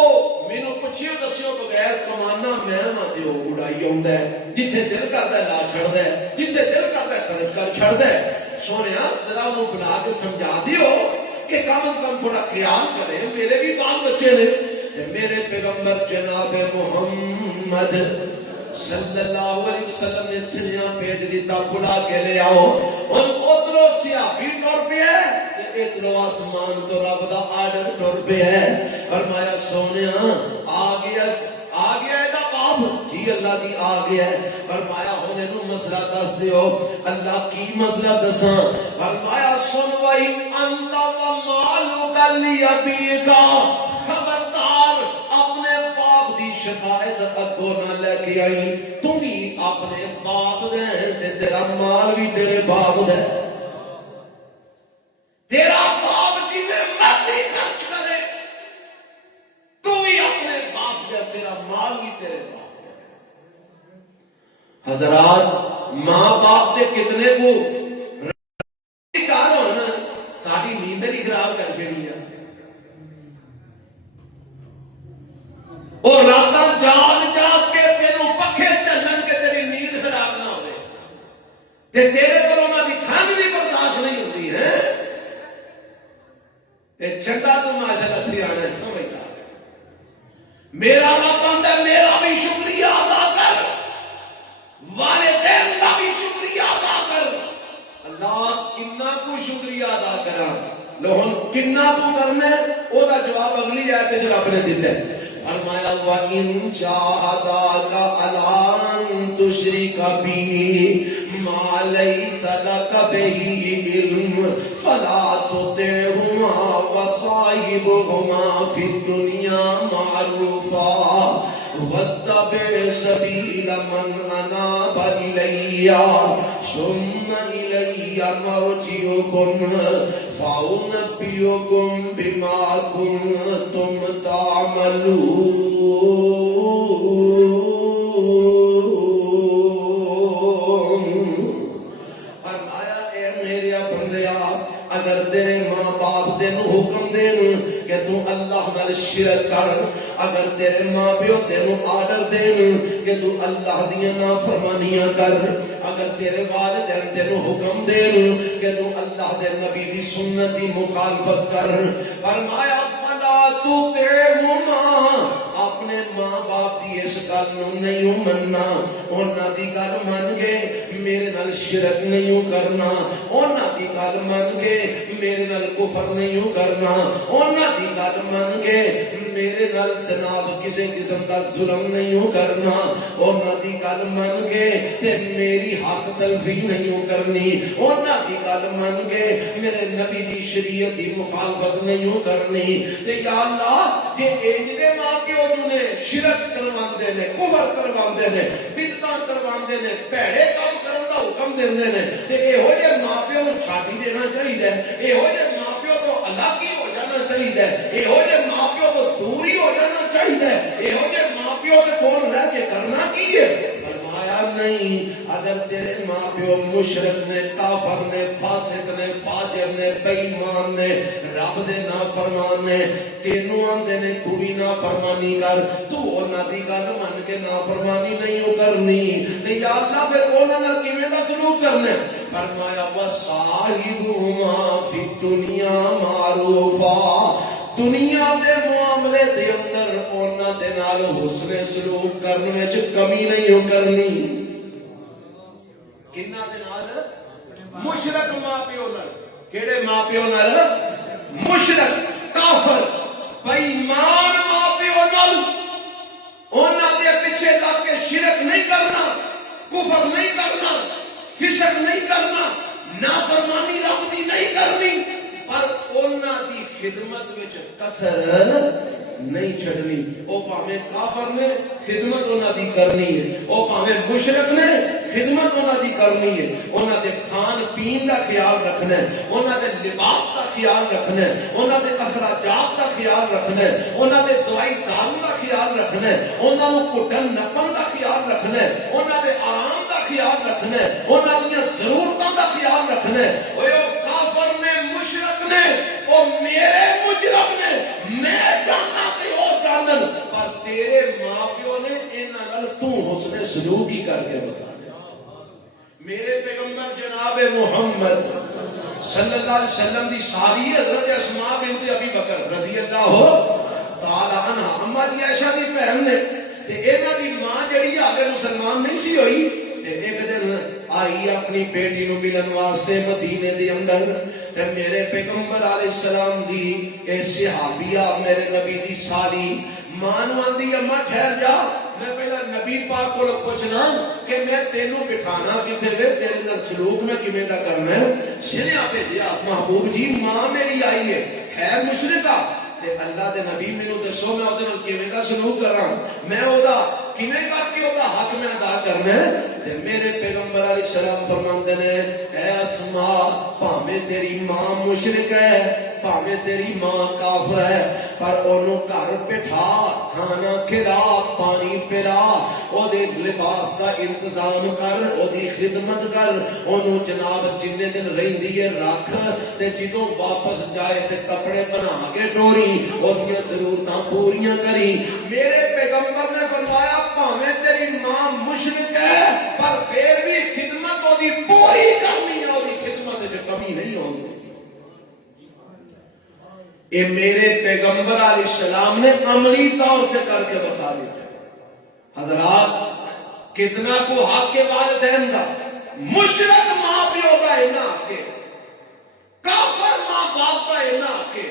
مینوں پچھیو دسیو بغیر کمانا میں تے او اڑائی آوندا ہے، جتھے دل کردا ہے لا چھڑدا ہے، جتھے دل کردا ہے خرچ کر چھڑدا ہے۔ سونیا ذرا انہوں بلا کے سمجھا دیو کہ کم از کم تھوڑا خیال کرے، میرے بھی بال بچے نے۔ میرے پیغمبر جناب محمد صلی اللہ علیہ وسلم نے سنیا بھیج دیتا بلا کے لے آؤ، اور ادھروں صحابی ٹر پیا تے ادھروں آسمان تو رب دا آرڈر ٹر پیا ہے۔ فرمایا سونیا آ گیا دا باپ جی اللہ دی آ گیا ہے۔ فرمایا ہن اینو مسئلہ دس دیو۔ اللہ کی مسئلہ دساں؟ فرمایا سن وئی انت و مالک لابیکا، خبردار اپنے باپ دی شکایت اگوں نہ لے کے آئی، تم ہی اپنے باپ دے تے تیرا مال بھی تیرے باپ دے، تیرا باپ جویں مرضی خرچ کرے تو ہی اپنے باپ دے، تیرا مال بھی تیرے باپ دے۔ حضرات ماں باپ دے کتنے کو کار ہونا ساری نیند ہی خراب کر چھڑی ہے، اور راتاں جاگ جاگ کے تینوں پکھے چلن کے تیری نیند خراب نہ ہوئے تے تیرے پر انہاں دی کھنگ بھی برداشت نہیں ہوتی ہے۔ اے چھٹا تو ماشاءاللہ سیانا ہے، سمجھدار ہے۔ میرا رب آندا ہے میرا بھی شکریہ ادا کر، والدین کا بھی شکریہ ادا کر۔ اللہ کنا کو شکریہ ادا کراں، لوہن کنا کو کرنا ہے او دا جواب اگلی آیت وچ رب نے دتا ہے۔ فرمایا وَإِن جَاهَدَاكَ عَلَىٰ أَن تُشْرِكَ بِي مَا لَيْسَ لَكَ بِهِ عِلْمٌ فَلَا تُطِعْهُمَا وَصَاحِبْهُمَا فِي الدُّنْيَا مَعْرُوفًا وَاتَّبِعْ سَبِيلَ مَنْ أَنَابَ إِلَيَّ ثُمَّ إِلَيَّ مَرْجِعُكُمْ فَأُنَبِّئُكُم بِمَا كُنتُمْ تَعْمَلُونَ۔ اگر تیرے ماں باپ تینوں حکم دین کہ تو اللہ نال شرک کر، اگر تیرے ماں پیو تینوں آرڈر دین کہ تو اللہ دیاں نافرمانیاں کر، اگر تیرے والدین تینوں حکم دین کہ تو اللہ دے نبی دی سنت دی مخالفت کر، فرمایا فلا تطعهما، اپنے ماں باپ دی اس گل نو نہیں مننا، انہاں دی گل من کے میرے نال شرک نہیں کرنا، انہاں دی گل من کے میرے نال کفر نہیں کرنا، انہاں دی گل من کے میرے نال جناب کسی قسم کا ظلم نہیں کرنا، انہاں دی گل من کے تے میری حق تلفی نہیں کرنی، انہاں دی گل من کے میرے نبی دی شریعت دی مخالفت نہیں کرنی۔ تے یا اللہ کہ اے ماں پیو نے شرک کرواندے نے، کفر کرواندے نے، بدعتاں کرواندے نے، بھڑے کام کرن دا حکم دیندے نے، تے ایہو جے ماں پیو نوں چھڈ دینا چاہیے، ایہو جے ماں پیو تو الگ ہی ہو جانا چاہیے، ایہو جے ماں پیو تو دور ہی ہو جانا چاہیے، ایہو جے ماں پیو دے کول رہ کے کرنا کی ہے؟ فرمایا نہیں، اگر تیرے ماں پیو مشرک نے، کافر نے، فاسق نے، فاجر نے، بے ایمان نے، رب دے نافرمان نے، تینوں آندے نے تو بھی نافرمانی کر، تو انہاں دی گل من کے نافرمانی نہیں کرنی، تے یا اللہ پھر انہاں نال کیویں دا سلوک کرنا ہے؟ فرمایا وَصَاحِبُهُمَا فِي الدُّنْيَا مَعْرُوفًا، دنیا دے معاملے دے اندر انہاں دے نال حسن سلوک کرنے وچ کمی نہیں کرنی۔ کنہاں دے نال؟ مشرک ماں پیو نال۔ کیڑے ماں پیو نال؟ مشرک، کافر، بے ایمان ماں پیو نال انہاں دے پیچھے لگ کے شرک نہیں کرنا، کفر نہیں کرنا، فسق نہیں کرنا، نافرمانی رب دی نہیں کرنی، پر انہاں دی خدمت وچ کسر نہیں چھڑنی۔ او پاویں کافر نے خدمت انہاں دی کرنی ہے، او پاویں مشرک نے خدمت انہاں دی کرنی ہے، انہاں دے کھان پین دا خیال رکھنا ہے، انہاں دے لباس دا خیال رکھنا ہے، انہاں دے اخراجات دا خیال رکھنا ہے، انہاں دے دوائی دارو دا خیال رکھنا ہے، انہاں نوں کٹن نپن دا خیال رکھنا ہے، انہاں دے آرام دا خیال رکھنا ہے، انہاں دیاں ضرورتاں دا خیال رکھنا ہے۔ اوے او کافر نے، مشرک نے، او میرے مجرم نے، میں جاننا کہ او جانن، پر تیرے ماں پیو نے انہاں نال تو حسن سلوک ہی کر کے بتا۔ میرے پیغمبر جناب محمد صلی اللہ علیہ وسلم دی ساری حضرت اسماء بنت ابی بکر رضی اللہ تعالی عنہ، اما دی عائشہ دی بہن نے، تے انہاں دی ماں جڑی آگے مسلمان نہیں سی ہوئی، تے ایک دن آئی اپنی بیٹی نو ملن واسطے مدینے دے اندر، تے میرے پیغمبر علیہ السلام دی اے صحابیہ میرے نبی دی ساری ماں نو آندی اما ٹھہر جا، میں پہلا نبی پاک کو پوچھنا کہ میں تینوں بٹھانا کتے وے، تیرے نال سلوک میں کیویں دا کرنا ہے؟ سنیا بھیجیا محبوب جی ماں میری آئی ہے مشرکہ، تے اللہ دے نبی مینوں دسو میں اودے نال کیویں دا سلوک کراں، میں اودا کیویں کر کے اودا حق میں ادا کرنا ہے؟ تے میرے پیغمبر علیہ السلام فرماندے نے اے اسماء، بھاویں تیری ماں مشرک ہے، بھاویں تیری ماں کافر ہے، پر اونوں گھر بٹھا، کھانا کھلا، پانی پلا، او دے لباس دا انتظام کر، او دی خدمت کر، اونوں جناب جننے دن رہندی ہے رکھ، تے جدوں واپس جائے تے کپڑے بنا کے ٹوری، او دیاں ضرورتاں پوریاں کری۔ میرے پیغمبر نے فرمایا بھاویں تیری ماں مشرک ہے پر پھر بھی خدمت او دی پوری کرنی ہے، او دی خدمت وچ کمی نہیں ہوندی۔ اے میرے پیغمبر علیہ السلام نے عملی طور پہ کر کے بتا دیتا۔ حضرات کتنا کو حق کے والدین دا، مشرک ماں پیو دا اینا حق ہے، کافر ماں باپ دا اینا حق ہے،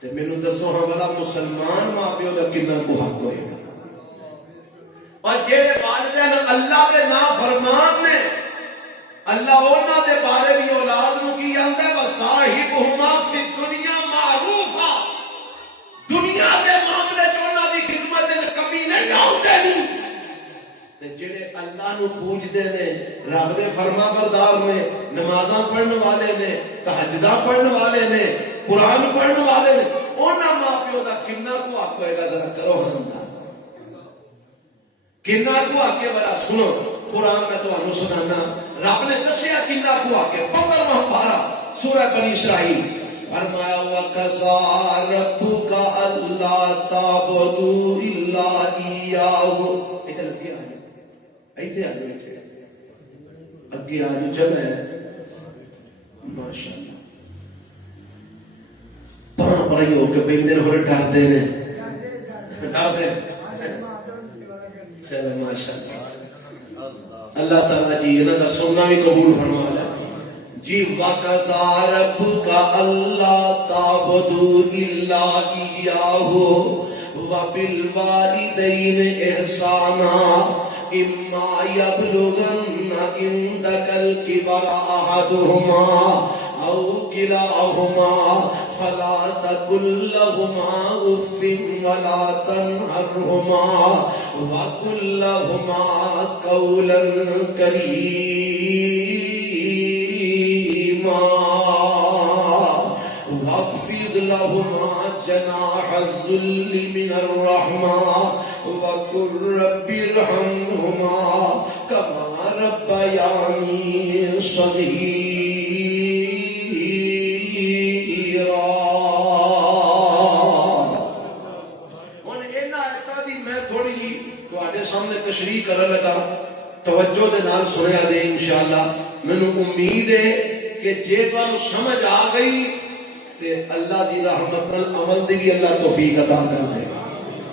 تے مینوں دسو ہاں والا مسلمان ماں پیو دا کتنا کو حق ہوئے گا؟ اور جیڑے والدین اللہ دے نافرمان نے، اللہ انہاں دے بارے بھی اولاد نو کی آندا ہے وصاحبہما فی الدنیا معروفا، دنیا دے معاملے چ انہاں دی خدمت وچ کمی نہیں آندے تے جڑے اللہ نو پوجدے نے رب دے فرما بردار نے نمازاں پڑھن والے نے تہجداں پڑھن والے نے قرآن پڑھن والے نے انہاں ماں پیو دا کنا کو حق ہوئے گا ذرا کرو انداز کنا کو حق ہے بڑا سنو قرآن میں تو انہوں سنانا رب نے دسیا کنا کو حق ہے 15واں پارہ سورہ بنی اسرائیل فرمایا وَقَضَى رَبُّكَ أَلَّا تَعْبُدُوا إِلَّا إِيَّاهُ ایتھے لگے آجو ایتھے آجو اگے آجو جگہ ہے ماشاءاللہ پڑھا پڑھائی ہو کے بیندے نے ہوئے ڈار دینے چلے ماشاءاللہ اللہ تعالیٰ جی انہاں دا سننا بھی قبول فرما لے جی وَقَضَى رَبُّكَ أَلَّا تَعْبُدُوا إِلَّا إِيَّاهُ وَبِالْوَالِدَيْنِ إِحْسَانًا إِمَّا يَبْلُغَنَّ عِندَكَ الْكِبَرَ أَحَدُهُمَا أَوْ كِلَاهُمَا فَلَا تَقُل لَّهُمَا أُفٍّ وَلَا تَنْهَرْهُمَا وَقُل لَّهُمَا قَوْلًا كَرِيمًا واخفض لهما جناح الذل من الرحمة وقل رب ارحمهما كما ربياني صغيرا ہن انہاں آیتاں دی میں تھوڑی جی تواڈے سامنے تشریح کرن لگا توجہ دے نال سنیا دے انشاءاللہ مینوں امید ہے کہ جے تانوں سمجھ آ گئی تے اللہ دی رحمت نال عمل دی بھی اللہ توفیق عطا کر دے گا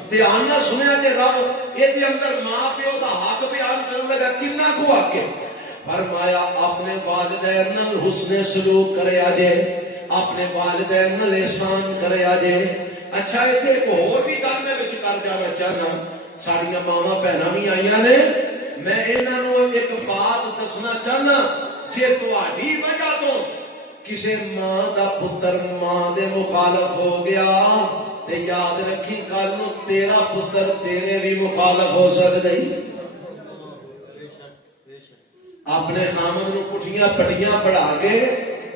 تے آنا سنیا کہ رب یہ دے اندر ماں پیو دا حق بیان کرنے لگا کنا کو حق ہے فرمایا اپنے والدین نال حسن سلوک کرے آجے اپنے والدین نال احسان کرے آجے اچھا ایتھے ایک اور بھی گل میں وچ کر جانا چاہنا ساڈیاں ماواں بہناں بھی آئیاں نے میں انہاں نوں ایک بات دسنا چاہنا جے تہاڈی وجہ تو کسے ماں دا پتر ماں دے مخالف ہو گیا تے یاد رکھی کل نو تیرا پتر تیرے بھی مخالف ہو سکتا ہی اپنے خامد نو پٹھیاں پٹیاں پڑھا کے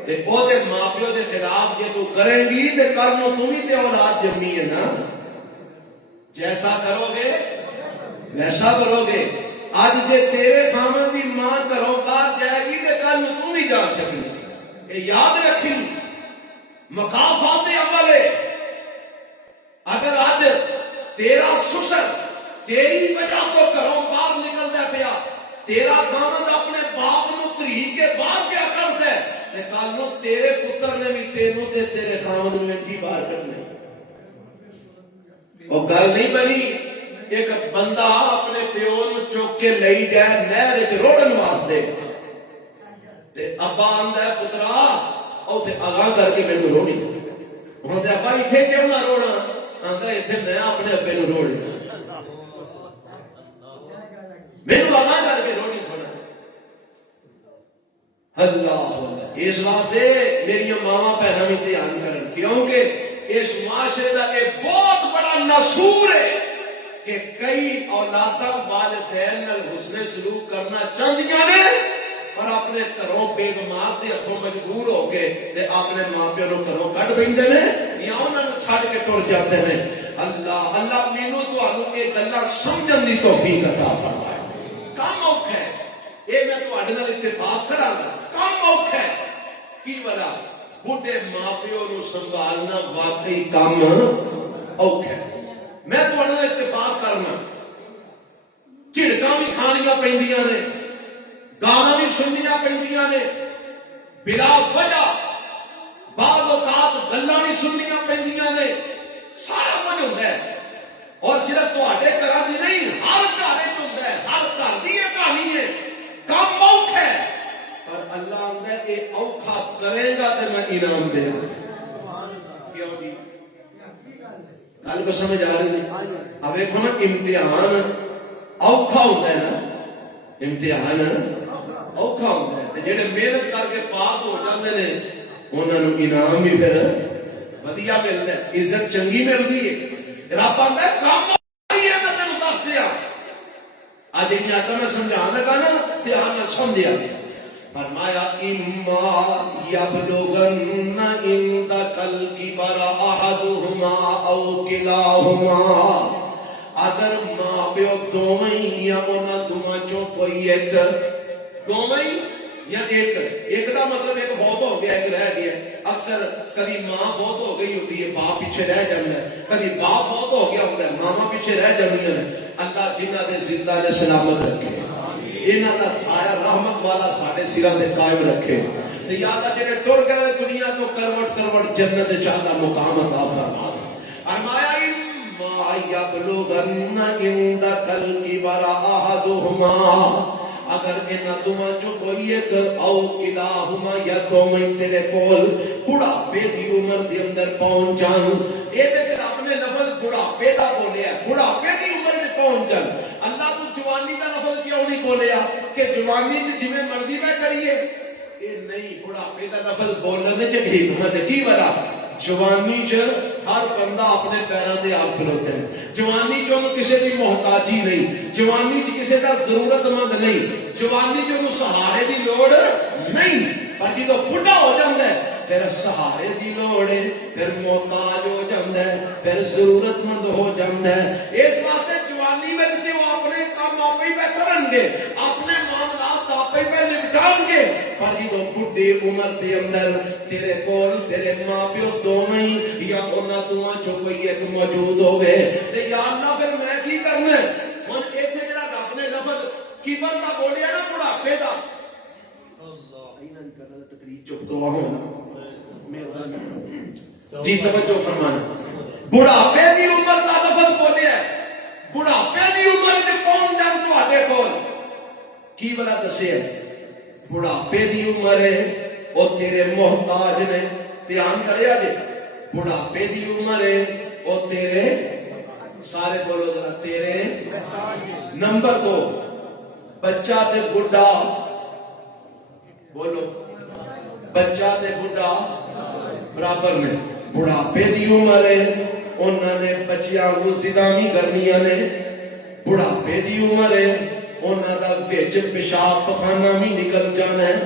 تے او دے ماں پیو دے خلاف جے تو کریں گی تے کل نو تم ہی تے اولاد جمنی ہے نا جیسا کرو گے ویسا کرو گے آج جے تیرے خامد دی ماں کرو باہر جائے گی تے کل نو تم ہی جا سکیں یاد رکھی مقافات عمل ہے اگر آج تیرا سسر تیری وجہ تو گھروں باہر نکلتا پیا تیرا خامد اپنے باپ نو طریق کے باہر کیا کرتا ہے تے کل نو تیرے پتر نے بھی تینوں تے تیرے خامد نو کی باہر کرنے وہ گل نہیں بنی ایک بندہ اپنے پیو نو چوک کے لئی گئے نہر وچ روڑن واسطے تے ابا آندا ہے پترا او تے اگاں کر کے مینوں روڑی ہن تے ابا ایتھے کیوں نہ روڑا آندا ایتھے میں اپنے ابے نو روڑی مینوں اگاں کر کے روڑی تھوڑا اللہ اس واسطے میری ماواں بہناں بھی دھیان کرن کیونکہ اس معاشرے دا ایک بہت بڑا نصور ہے کہ کئی اولاداں والدین نال حسن سلوک کرنا چاہندیاں نے اور اپنے گھروں بے گمار دے ہتھوں مجبور ہو کے تے اپنے ماں پیو نو گھروں کڈ بیندے نے یا انہاں نوں چھڈ کے ٹر جاندے نے اللہ اللہ مینوں تانوں اے گلاں سمجھن دی توفیق عطا فرمائے کم اوکھا ہے اے میں تہاڈے نال اتفاق کراں گا کم اوکھا ہے کی وجہ بڈھے ماں پیو نو سنبھالنا واقعی کم اوکھا ہے میں تہاڈے نال اتفاق کرنا جھڑکاں بھی کھانیاں پیندیاں نے گانا بھی سننیاں پہنچیاں نے بلا وجہ بعض اوقات گلاں بھی سننیاں پہنچیاں نے سارا کچھ ہوتا ہے اور صرف تہاڈے گھراں دی نہیں ہر گھر وچ ہوندا ہے ہر گھر دی یہ کہانی ہے کم اوکھا ہے پر اللہ آندا ہے اے اوکھا کرے گا تے میں انعام دے گا کیوں جی گل کو سمجھ آ رہی ہے اب ویکھو نا امتحان اوکھا ہوندا ہے نا امتحان اوکھا ہوتا ہے تے جڑے محنت کر کے پاس ہو جاندے نے انہاں نوں انعام بھی پھر ودیا ملدا ہے عزت چنگی ملدی ہے رب آندا ہے کام آئی ہے میں تینوں دس دیا اج یہ آتا میں سمجھا لگا نا دھیان نال سمجھیا فرمایا اما یبلغن عندک الکبر احدہما او کلاہما اگر ماں پیو دوویں یا انہاں دوواں چوں کوئی ایک دوویں یا ایک دا مطلب ایک فوت ہو گیا ایک رہ گیا اکثر کبھی ماں فوت ہو گئی ہوتی ہے باپ پیچھے رہ جاتا ہے کبھی باپ فوت ہو گیا ہوتا ہے ماما پیچھے رہ جاتی ہیں اللہ جنہ دے زندہ نے سلامت رکھے انہاں دا سایہ رحمت والا ساڈے سراں تے قائم رکھے تے یا اللہ جڑے ٹر گئے دنیا تو کروٹ جنت وچ اللہ مقام عطا فرما فرمایا اما یبلغن عندک الکبر احدہما اگر انہاں دوواں چوں کوئی ایک او کلاہما یا دوویں تیرے کول بڑھاپے دی عمر دے اندر پہنچ جان اے تے پھر اپنے لفظ بڑھاپے دا بولیا بڑھاپے دی عمر وچ پہنچ جان اللہ تو جوانی دا لفظ کیوں نہیں بولیا کہ جوانی وچ جویں مرضی میں کریے اے نہیں بڑھاپے دا لفظ بولنے چ بھی حکمت ہے کی وجہ جوانی چ ہر بندہ اپنے پیراں تے آپ کھلوتا ہے جوانی چ انہوں کسی دی محتاجی نہیں جوانی چ کسی دا ضرورت مند نہیں جوانی چ انہوں سہارے دی لوڑ نہیں پر جدو بڑھا ہو جاتا ہے پھر سہارے دی لوڑ ہے پھر محتاج ہو جاتا ہے پھر ضرورت مند ہو جاتا ہے اس واسطے جوانی میں سے وہ اپنے کام آپ ہی پہ کرن گے اپنے معاملات آپ ہی پہ نپٹان گے پر جدو بڑھے عمر دے اندر تیرے کول تیرے ماں پیو دوویں یا انہاں دوواں چوں کوئی ایک موجود ہوے تے یا اللہ پھر میں کی کرنا ہے ہن ایتھے جڑا رب نے لفظ کبر دا بولیا نا بڑھاپے دا اللہ انہاں دی کرنا تقریر چپ کروا ہونا جی توجہ فرمانا بڑھاپے دی عمر دا لفظ بولیا ہے بڑھاپے دی عمر وچ پہنچ جان تواڈے کول کی بلا دسیا بڑھاپے دی عمر ہے او تیرے محتاج نے دھیان کریا جے بڑھاپے دی عمر ہے او تیرے سارے بولو ذرا تیرے نمبر 2 بچہ تے بڈھا بولو بچہ تے بڈھا برابر نے بڑھاپے دی عمر ہے انہاں نے بچیاں کو زدامی کرنیاں نے بڑھاپے دی عمر ہے انہاں دا وچ پیشاب پخانہ بھی نکل جانا ہے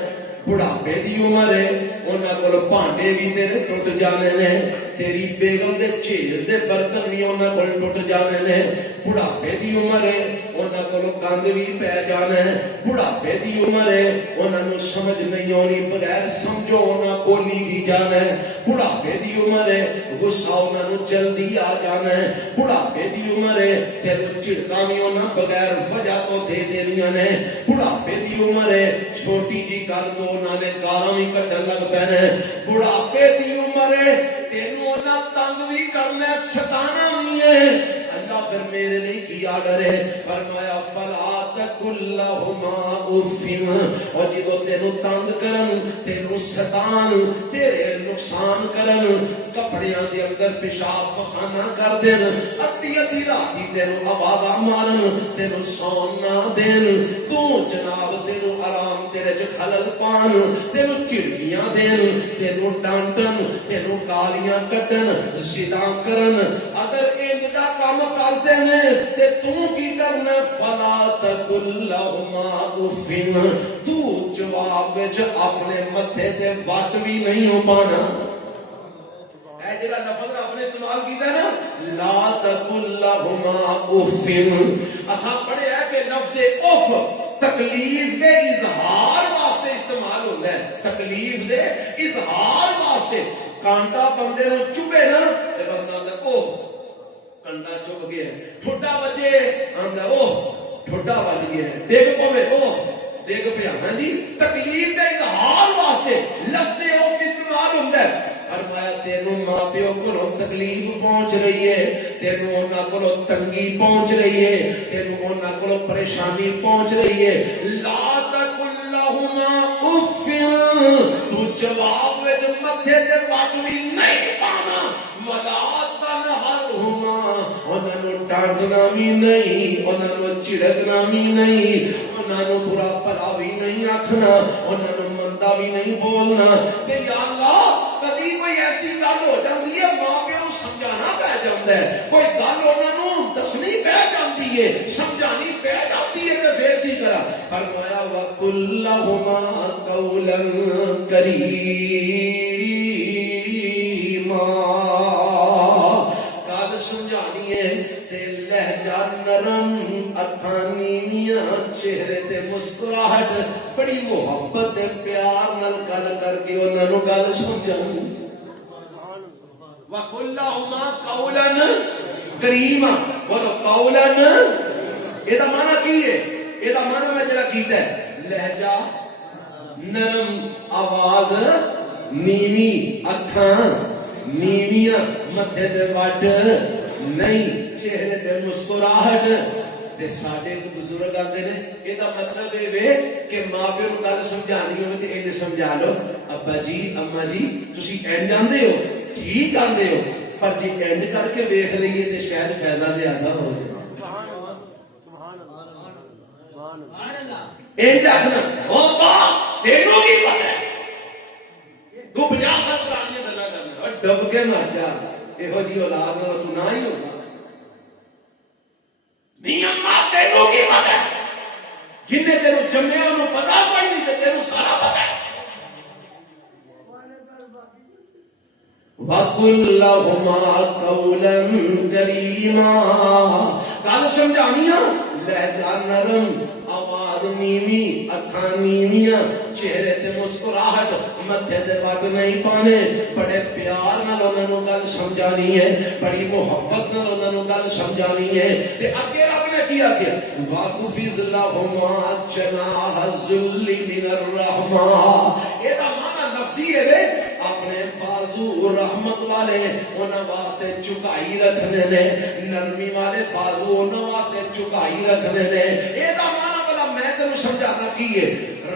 بڑھاپے دی عمر ہے انہاں کول بھانڈے بھی تیرے ٹوٹ جانے نے تیری بیگم دے چیز دے برتن بھی انہاں کول ٹوٹ جانے نے بڑھاپے دی عمر ہے انہاں کول گند بھی پے جانا ہے بڑھاپے دی عمر ہے انہاں نوں سمجھ نہیں آنی بغیر سمجھو انہاں بولی ہی جانا ہے بڑھاپے دی عمر ہے غصہ انہاں نوں جلدی آ جانا ہے بڑھاپے دی عمر ہے تیرے جھڑکاں بھی انہاں بغیر وجہ تو دے دینیاں نے بڑھاپے دی عمر ہے چھوٹی جی گل تو انہاں نے گالاں بھی کڈن لگ پینے بڑھاپے دی عمر ہے تینوں انہاں تنگ بھی کرنا ستانا بھی ہے اللہ پھر میرے لیے کی آڈر ہے فرمایا فلا تقل لهما اف اور جدو تینوں تنگ کرن تینوں ستان تیرے نقصان کرن کپڑیاں دے اندر پیشاب پخانہ کر دین ادھی ادھی راتی تینوں آوازاں مارن تینوں سون نہ دین تو جناب تینوں آرام تیرے چ خلل پان تینوں چڑکیاں دین تینوں ڈانٹن تینوں گالیاں کٹن زدا کرن اگر انج دا کام کرتے نے تے تو کی کرنا فلا تقل لهما اف تو جواب وچ اپنے متھے تے وٹ بھی نہیں ہو پانا اے جڑا لفظ رب نے استعمال کیتا ہے نا لا تقل لهما اف اساں پڑھیا ہے کہ لفظ اف تکلیف دے اظہار واسطے استعمال ہوتا ہے تکلیف دے اظہار واسطے کانٹا بندے نو چبھے نا تے بندہ آندا او کنڈا چپ گیا ٹھڈا بجے آندا او ٹھڈا بج گیا ڈگ پوے او ڈگ پیا ہاں جی تکلیف دے اظہار واسطے لفظ او استعمال ہوندا ہے فرمایا تینوں ماں پیو کو تکلیف پہنچ رہی ہے تینوں انہاں کو تنگی پہنچ رہی ہے تینوں انہاں کو پریشانی پہنچ رہی ہے لا تقل لهما اف تو جواب وچ متھے تے وٹ بھی نہیں پانا ولا تنہرہما انہاں نوں ڈانٹنا بھی نہیں انہاں نوں چڑکنا بھی نہیں انہاں نوں برا بھلا بھی نہیں آکھنا انہاں نوں مندا بھی نہیں بولنا کہ یا اللہ کدی کوئی ایسی گل ہو جاندی ہے ماں پیو سمجھانا پہ جاندا ہے کوئی گل انہاں نوں دسنی پہ جاندی ہے سمجھانی پہ جاتی ہے قولا کریما گل سمجھانی ہے تے لہجہ نرم اٹھانیاں چہرے تے مسکراہٹ بڑی محبت تے پیار نال گل کر کے انہاں نوں گل سمجھانی وَقُلْ لَهُمَا قَوْلًا کریما بولو قولا یہ معنی کی ہے یہ معنی میں جڑا کیتا ہے لہجہ نرم آواز نیوی اکھاں نیویاں متھے تے وٹ نہیں چہرے تے مسکراہٹ تے ساڈے بزرگ آندے نے یہ مطلب ہے کہ ماں پیو نوں گل سمجھانی ہوے تے انج سمجھا لو ابا جی اما جی تسی انج آندے ہو ٹھیک آندے ہو پر جی انج کر کے ویکھ لئیے تے شاید فائدہ زیادہ ہو جائے انج آخنا او با تینوں کی پتہ ہے تو 50 سال پرانی گلاں کرنا اور ڈب کے مر جا یہو جی اولاد تو نہ ہی ہوتا نہیں اما تینوں کی پتہ ہے جن نے تینوں جمے انہوں پتا کوئی نہیں تے تینوں سارا پتہ ہے وَقُلْ لَهُمَا قَوْلًا كَرِيمًا گل سمجھانیاں لہجہ نرم آواز نیوی اکھاں نیویاں چہرے تے مسکراہٹ متھے تے وٹ نہیں پانے بڑے پیار نال انہاں نوں گل سمجھانی ہے بڑی محبت نال انہاں نوں گل سمجھانی ہے تے اگے رب نے کیا کہ وَخْفِضْ لَهُمَا جَنَاحَ الذُّلِّ مِنَ الرَّحْمَةِ یہ معنی لفظی ہے اپنے بازو رحمت والے انہاں واسطے چکائی رکھنے نے نرمی والے بازو انہاں واسطے چکائی رکھنے نے یہ معنی بلا میں تینوں سمجھانا کی ہے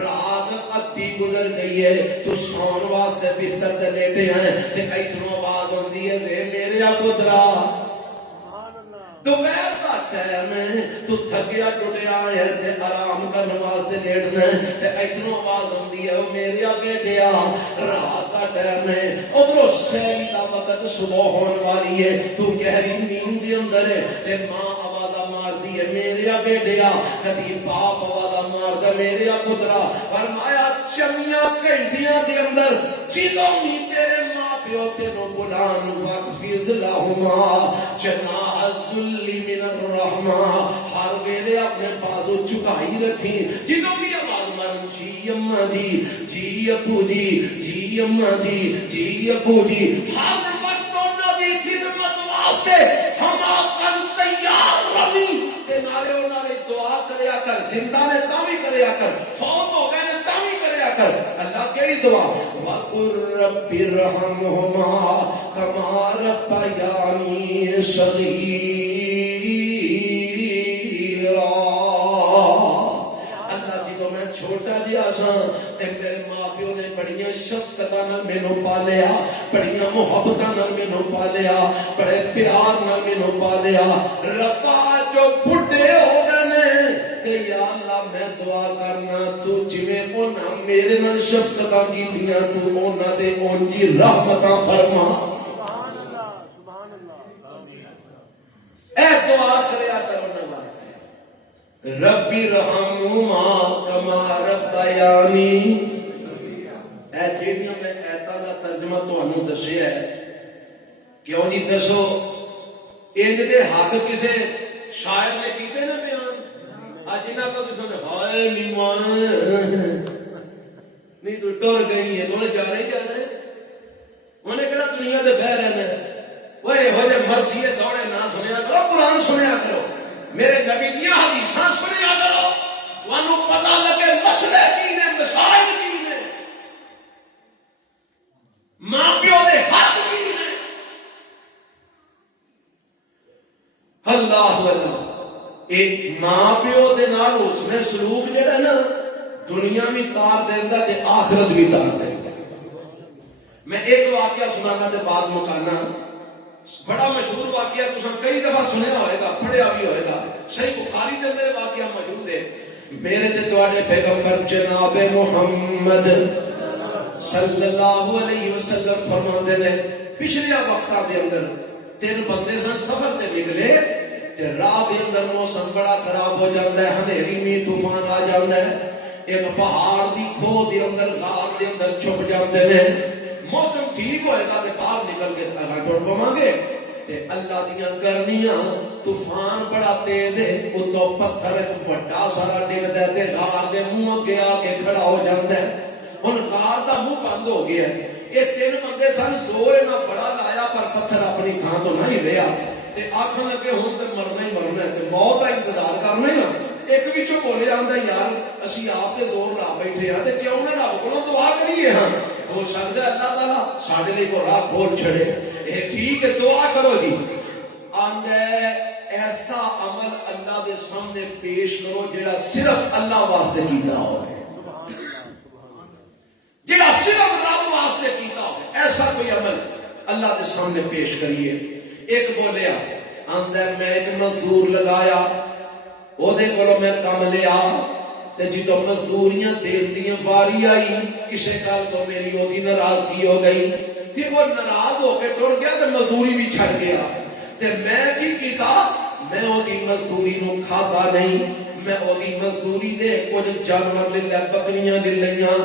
رات ادھی گزر گئی ہے تو سون واسطے بستر تے لیٹے ہیں تے ادھروں آواز آندی ہے وے میرے پترا دوپہر دا ٹائم ہے تو تھکیا ٹوٹیا ہے تے آرام کرنے واسطے لیٹنا ہے تے ادھروں آواز آندی ہے او میرے بیٹیا رات دا ٹائم ہے ادھروں سحر دا وقت صبح ہون والی ہے تو گہری نیند دے اندر ہے تے ماں آواز مار دی ہے میرے بیٹیا کبھی باپ آواز مار دا میرے پترا فرمایا چمیاں گھنٹیاں دے اندر جدوں بھی تیرے ماں پیو تینوں بلان وَخْفِضْ لَهُمَا جَنَاحَ الذُّلِّ مِنَ الرَّحْمَةِ ہر ویلے اپنے بازو چکائی رکھی جدوں بھی آواز مارن جی اماں جی جی ابو جی جی اماں جی جی ابو جی ہر وقت انہاں دی خدمت واسطے ہم آقا تیار رہی تے نالے انہاں نے دعا کریا کر زندہ میں تاوی کریا کر فوت ہو گئے نے تاوی کریا کر اللہ کیڑی دعا وَقُلْ رَبِّ ارْحَمْهُمَا كَمَا رَبَّيَانِي صَغِيرًا اللہ جی تو میں چھوٹا جہا سا تے میرے ماں پیو نے بڑیاں شفقتاں نال مینوں پالیا بڑیاں محبتاں نال مینوں پالیا بڑے پیار نال مینوں پالیا ربا جو بڈھے ہو گئے نے تے یا اللہ میں دعا کرنا تو جویں انہاں میرے نال شفقتاں کیتیاں تو انہاں دے اونجی رحمتاں فرما سبحان اللہ اے دعا کریا کر انہاں واسطے ربی رحمہما کما ربیانی اے جڑیاں میں ایتاں دا ترجمہ تانوں دسیا ہے کیوں جی دسو انج دے حق کسے شاعر نے کیتے نا بیان اج انہاں کو کسے ہائے نیمان نہیں تو ڈر گئی ہے تو جانا ہی جانا ہے انہیں کہنا دنیا دے بہ رہنے وہ ہو جے مرثیے دوڑے نہ سنیا کرو قرآن سنیا کرو میرے نبی دیاں حدیثاں سنیا کرو وانو پتہ لگے مسئلے کی نے مسائل کی نے ماں پیو دے حق کی نے اللہ اللہ ایک ماں پیو دے نال اس نے سلوک جڑا نا دنیا بھی تار دیندا تے آخرت بھی تار دیندا میں ایک واقعہ سنانا تے بعد مکانا بڑا مشہور واقعہ تساں کئی دفعہ سنیا ہوئے گا پڑھیا بھی ہوئے گا صحیح بخاری دے اندر واقعہ موجود ہے میرے تے تواڈے پیغمبر جناب محمد صلی اللہ علیہ وسلم فرماندے نے پچھلے وقتاں دے اندر 3 بندے سن سفر تے نکلے تے راہ دے اندر موسم بڑا خراب ہو جاندا ہے ہنیری می طوفان آ جاندا ہے ایک پہاڑ دی کھو دے اندر غار دے اندر چھپ جاندے نے موسم ٹھیک ہوئے گا تے باہر نکل کے اگا ٹر پواں گے تے اللہ دیاں گرمیاں طوفان بڑا تیز ہے اتوں پتھر ایک بڑا سارا ڈگدا تے غار دے منہ اگے آ کے کھڑا ہو جاندا ہے ہن غار دا منہ بند ہو گیا ہے یہ تین بندے سن زور نہ بڑا لایا پر پتھر اپنی تھان تو نہیں رہیا تے آکھن لگے ہن تے مرنا ہی مرنا ہے تے موت دا انتظار کرنا ہی نا ایک وچوں بولے آندا یار اسی آپ تے زور لا بیٹھے ہاں تے کیوں نہ رب کولوں دعا کریے ہاں ہو سکدا ہے اللہ تعالیٰ ساڈے لئی کو راہ کھول چھڑے اے ٹھیک ہے دعا کرو جی آندا ایسا عمل اللہ دے سامنے پیش کرو جڑا صرف اللہ واسطے کیتا ہوئے جڑا صرف رب واسطے کیتا ہوئے ایسا کوئی عمل اللہ دے سامنے پیش کریے ایک بولیا آندا میں ایک مزدور لگایا او دے کولوں میں کم لیا تے جدوں مزدوریاں دین دی واری آئی کسے گل تو میری او دی ناراضگی ہو گئی تے وہ ناراض ہو کے ٹر گیا تے مزدوری بھی چھڑ گیا تے میں کی کیتا میں او دی مزدوری نو کھاتا نہیں میں او دی مزدوری دے کچھ جانور لے لے بکریاں لے لیاں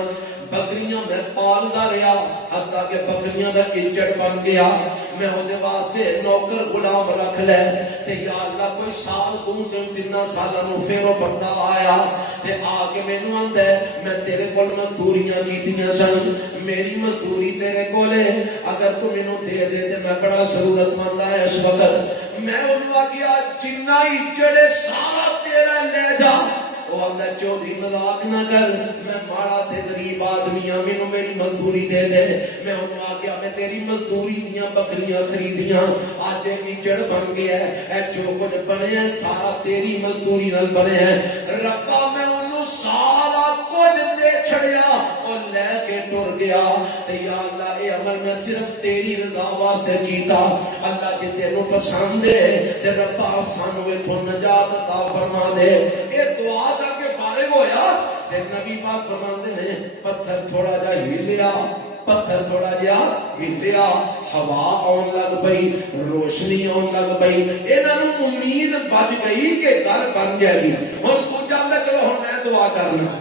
بکریاں میں پالدا رہیا حتیٰ کہ بکریاں دا اجڑ بن گیا میں اودے واسطے نوکر غلام رکھ لے تے یا اللہ کوئی سال تو تینا سالاں نو پھر او بندہ آیا تے آ کے مینوں آندا ہے میں تیرے کول مزدوریاں کیتیاں سن میری مزدوری تیرے کول ہے اگر تو مینوں دے دے تے میں بڑا ضرورت مند ہے اس وقت میں اونوں آکھیا جنہ اجڑ سارا تیرا لے جا وہ اللہ چودھری مذاق نہ کر میں ماڑا تے غریب آدمی ہاں مینوں میری مزدوری دے دے میں انہوں آ گیا میں تیری مزدوری دیاں بکریاں خریدیاں آج ایجڑ بن گیا ہے اے جو کچھ بنے ہیں سارا تیری مزدوری نال بنے ہیں ربا میں انہوں سارا کچھ دے چھڑیا اور لے کے ٹر گیا یا اللہ اے عمل میں صرف تیری رضا واسطے کیتا اللہ جی تینوں پسند ہے تے ربا سانو ایتھوں نجات عطا فرما دے اے دعا کر کے فارغ ہویا تے نبی پاک فرماندے نے پتھر تھوڑا جا ہلیا پتھر تھوڑا جا ہلیا ہوا آن لگ پئی روشنی آن لگ پئی انہاں نوں امید بچ گئی کہ گل بن جائے گی ہن کچھ جاندا چلو ہن میں دعا کرنا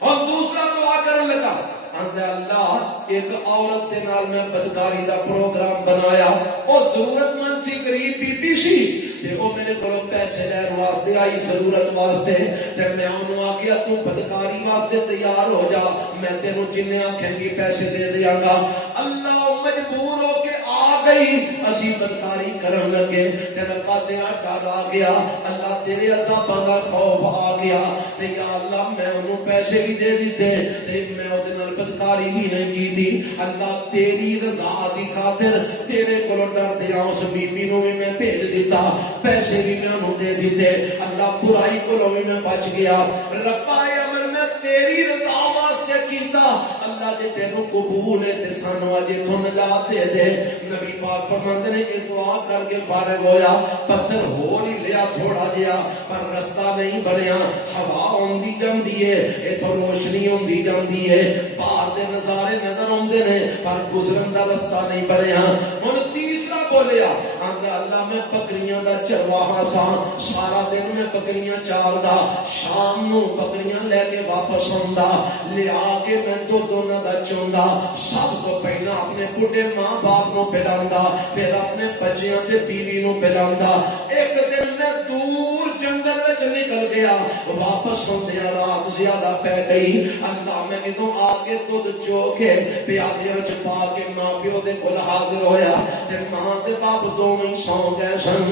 اور دوسرا دعا کرنے لگا آندا اللہ ایک عورت دے نال میں بدکاری دا پروگرام بنایا او ضرورت مند سی غریب بی بی سی تے او میرے کولوں پیسے لین واسطے آئی ضرورت واسطے تے میں انہوں آکھیا تو بدکاری واسطے تیار ہو جا میں تینوں جننے آکھیں گی پیسے دے دیاں گا اللہ مجبور ہو کے آ گئی اسی بدکاری کرن لگے تے ربا تیرا ڈر آ گیا اللہ تیرے عذاباں دا خوف آ گیا تے یا اللہ میں انہوں پیسے بھی دے دیتے تے میں اودے نال بدکاری بھی نہیں کیتی اللہ تیری رضا دی خاطر تیرے کولوں ڈردیاں اس بی بی نوں بھی میں بھیج دیتا پیسے بھی میں انہوں دے دیتے اللہ برائی کولوں بھی میں بچ گیا ربا اے عمل میں تیری رضا واسطے کیتا اللہ جے تینوں قبول ہے تے سانو اج تو نجات دے دے نبی پاک فرماندے نے کہ دعا کر کے فارغ ہویا پتھر ہو نہیں لیا تھوڑا جیا پر رستہ نہیں بنیا ہوا ہوندی جاندی ہے ایتھوں روشنی ہوندی جاندی ہے باہر دے نظارے نظر آندے نے پر گزرن دا رستہ نہیں بنیا ہن تیسرا بولیا آندا اللہ میں بکریاں دا چرواہا سا سارا دن میں بکریاں چاردا شام نو بکریاں لے کے واپس ہوندا لیا کے میں دودھ انہاں دا چوندا سب تو پہلا اپنے بڈھے ماں باپ نو پلاندا پھر اپنے بچیاں تے بیوی نو پلاندا ایک دن میں دور جنگل وچ نکل گیا واپس ہوندیا رات زیادہ پہ گئی اللہ میں کدوں آ کے دودھ چو کے پیالے وچ پا کے ماں پیو دے کول حاضر ہویا تے ماں تے باپ دوویں سو گئے سن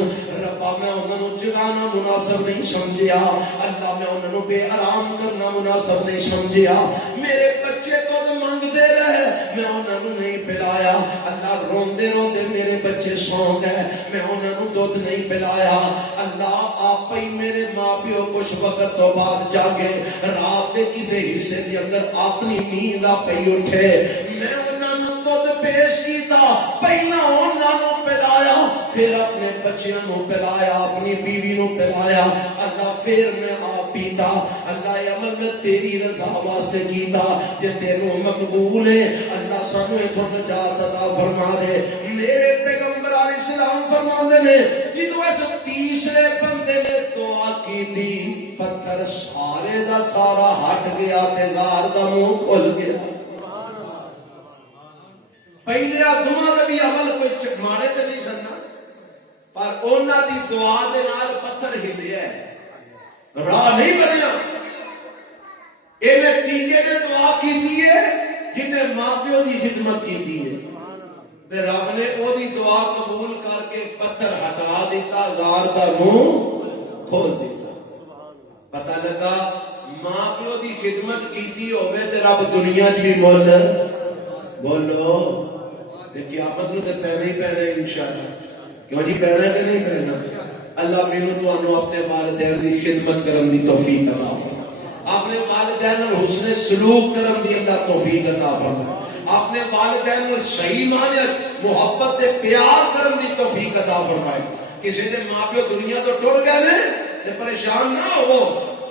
ربا میں انہاں نوں جگانا مناسب نہیں سمجھیا اللہ میں انہاں نوں بے آرام کرنا مناسب نہیں سمجھیا میرے بچے دودھ مانگدے رہے میں انہاں نوں نہیں پلایا اللہ روندے روندے میرے بچے سو گئے میں انہاں نوں دودھ نہیں پلایا اللہ آپ ہی میرے ماں پیو کچھ وقت تو بعد جاگے رات کے کسی حصے کے اندر اپنی نیند آ پئی اٹھے میں انہاں نوں دودھ پیش کیتا پہلا انہاں نوں پلایا پھر اپنے بچیاں نوں پلایا اپنی بیوی نوں پلایا اللہ پھر میں آپ پیتا اللہ یہ عمل میں تیری رضا واسطے کیتا جے تینوں مقبول ہے اللہ سانو اتھوں نجات عطا فرما دے. میرے پیغمبر علیہ السلام فرماندے نے جدوں اس تیسرے بندے نے دعا کی تھی پتھر سارے دا سارا ہٹ گیا تے غار دا منہ کھل گیا. پہلے دعا دا بھی عمل کوئی ماڑے تے نہیں سننا پر انہاں دی دعا دے نال پتھر ہلیا ہے راہ نہیں بنیا. انہیں تیجے نے دعا کی ہے جنہیں ماں پیو دی خدمت کی ہے رب نے او دی دعا قبول کر کے پتھر ہٹا دیتا غار دا منہ کھول دیتا. پتہ لگا ماں پیو دی خدمت کیتی ہوئے تے رب دنیا چ بھی مول بولو تے قیامت نو تے پہلے ہی پہلے انشاءاللہ. کیوں جی پہنا کہ نہیں پہنا؟ اللہ مینوں تانوں اپنے والدین دی خدمت کرن دی توفیق عطا فرمائے. اپنے والدین اور حسن سلوک کرن دی اللہ توفیق عطا فرمائے. اپنے والدین اور صحیح معنی محبت تے پیار کرن دی توفیق عطا فرمائے. کسی دے ماں پیو دنیا تو ٹر گئے نے تے پریشان نہ ہو.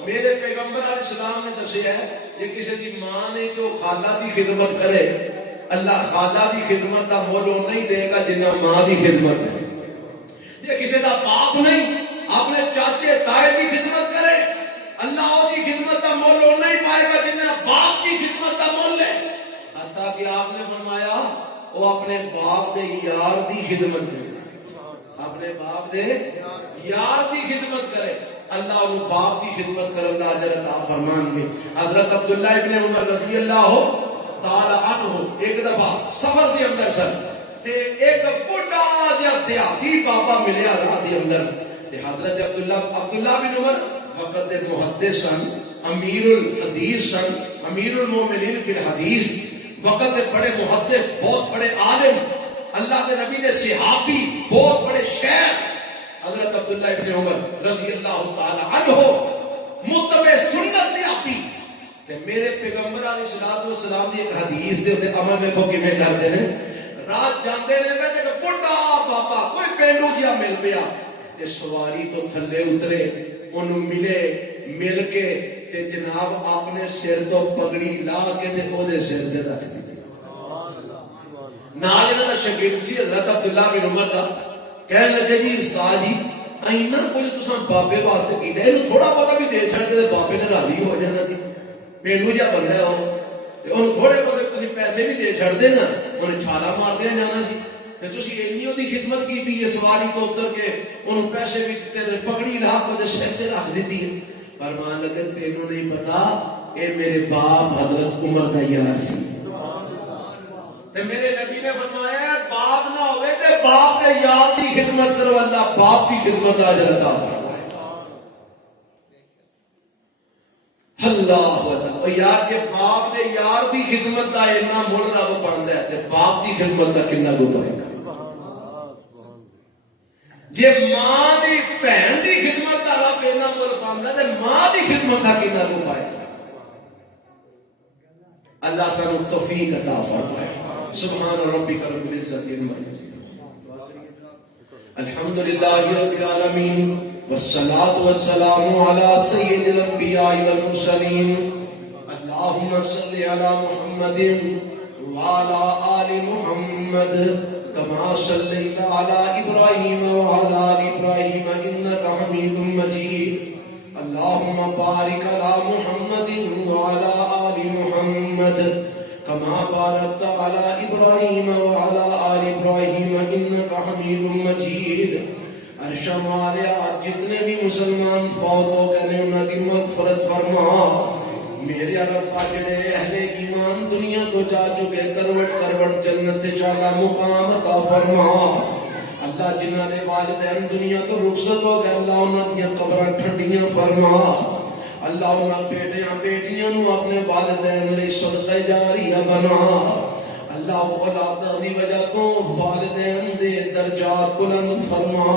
میرے پیغمبر علیہ السلام نے دسیا ہے کہ کسی دی ماں نے تو خالہ دی خدمت کرے اللہ خالہ دی خدمت دا مول نہیں دے گا جنہ ماں دی خدمت ہے. یہ کسی دا باپ نہیں اپنے چاچے تائے کی خدمت کرے اللہ دی خدمت کا مول نہیں پائے گا جنہیں باپ کی خدمت کا مول ہے. حتیٰ کہ آپ نے فرمایا وہ اپنے باپ دے یار دی خدمت کرے اپنے باپ دے یار دی خدمت کرے اللہ انہوں باپ کی خدمت کرن دا اجر عطا فرمان گے. حضرت عبداللہ ابن عمر رضی اللہ تعالی عنہ ایک دفعہ سفر دے اندر سن تے ایک بڑا جا دیہاتی بابا ملیا راہ دے اندر تے حضرت عبداللہ بن عمر وقت محدث سن امیر الحدیث سن امیر المومنین فی الحدیث وقت بڑے محدث بہت بڑے عالم اللہ کے نبی نے صحابی بہت بڑے شیخ حضرت عبداللہ ابن عمر رضی اللہ تعالی عنہ متبع سنت صحابی کہ میرے پیغمبر علیہ السلام دی ایک حدیث دے تے عمل میں کو کیویں کردے نے رات جاندے نے میں تے بڑا بابا کوئی پینڈو جیا مل پیا تے سواری تو تھلے اترے انہوں مل کے تے جناب اپنے سر تو پگڑی لا کے تے او دے سر تے رکھ دی. نال انہاں دا شاگرد سی حضرت عبداللہ بن عمر دا کہنے لگے جی استاد جی اینا کچھ تساں بابے واسطے کیتا اینو تھوڑا بہت بھی دے چھڑ کے بابے نے راضی ہو جانا سی. پینڈو جا بندہ ہے او تے انہوں تھوڑے بہت تسی پیسے بھی دے چھڑ دے نا انہیں چھالا مار دیا جانا سی تے تسی اینی دی خدمت کیتی ہے سواری تو اتر کے انہوں پیسے بھی دیتے پگڑی لا کے سر تے رکھ دیتی ہے. فرمان لگے تینوں نہیں پتا اے میرے باپ حضرت عمر دا یار سی تے میرے نبی نے فرمایا باپ نہ ہوئے تے باپ کے یار دی خدمت کرو اللہ باپ کی خدمت دا اجر عطا فرمائے. اللہ اللہ او یار کے باپ دے یار دی خدمت دا اتنا مول رب بندا ہے تے باپ دی خدمت دا کتنا دو پائے گا. جے ماں دی بہن دی خدمت دا رب اتنا مول بندا تے ماں دی خدمت دا کتنا دو پائے گا. اللہ سانو توفیق عطا فرمائے. سبحان ربک رب العزت عما یصفون الحمدللہ رب العالمین والصلاة والسلام علی سید الانبیاء والمرسلین اللہم صلی علی محمد وعلی آل محمد کما صلیت علی ابراہیم وعلی آل ابراہیم انکا حمید مجید اللہم بارک علی محمد وعلی آل محمد کما بارکت علی ابراہیم وعلی آل ابراہیم انکا حمید مجید. عرشہ مالیا جتنے بھی مسلمان فوت ہو گئے انہاں دی مغفرت فرما. میرے رب جڑے اہل ایمان دنیا تو جا چکے کروٹ کروٹ جنت شالا مقام عطا فرما. اللہ جنہاں نے والدین دنیا تو رخصت ہو گئے اللہ انہاں دی قبراں ٹھنڈیاں فرما. اللہ انہاں بیٹیاں بیٹیاں نو اپنے والدین لئی صدقہ جاریہ بنا. اللہ اولاداں دی وجہ تو والدین دے درجات بلند فرما.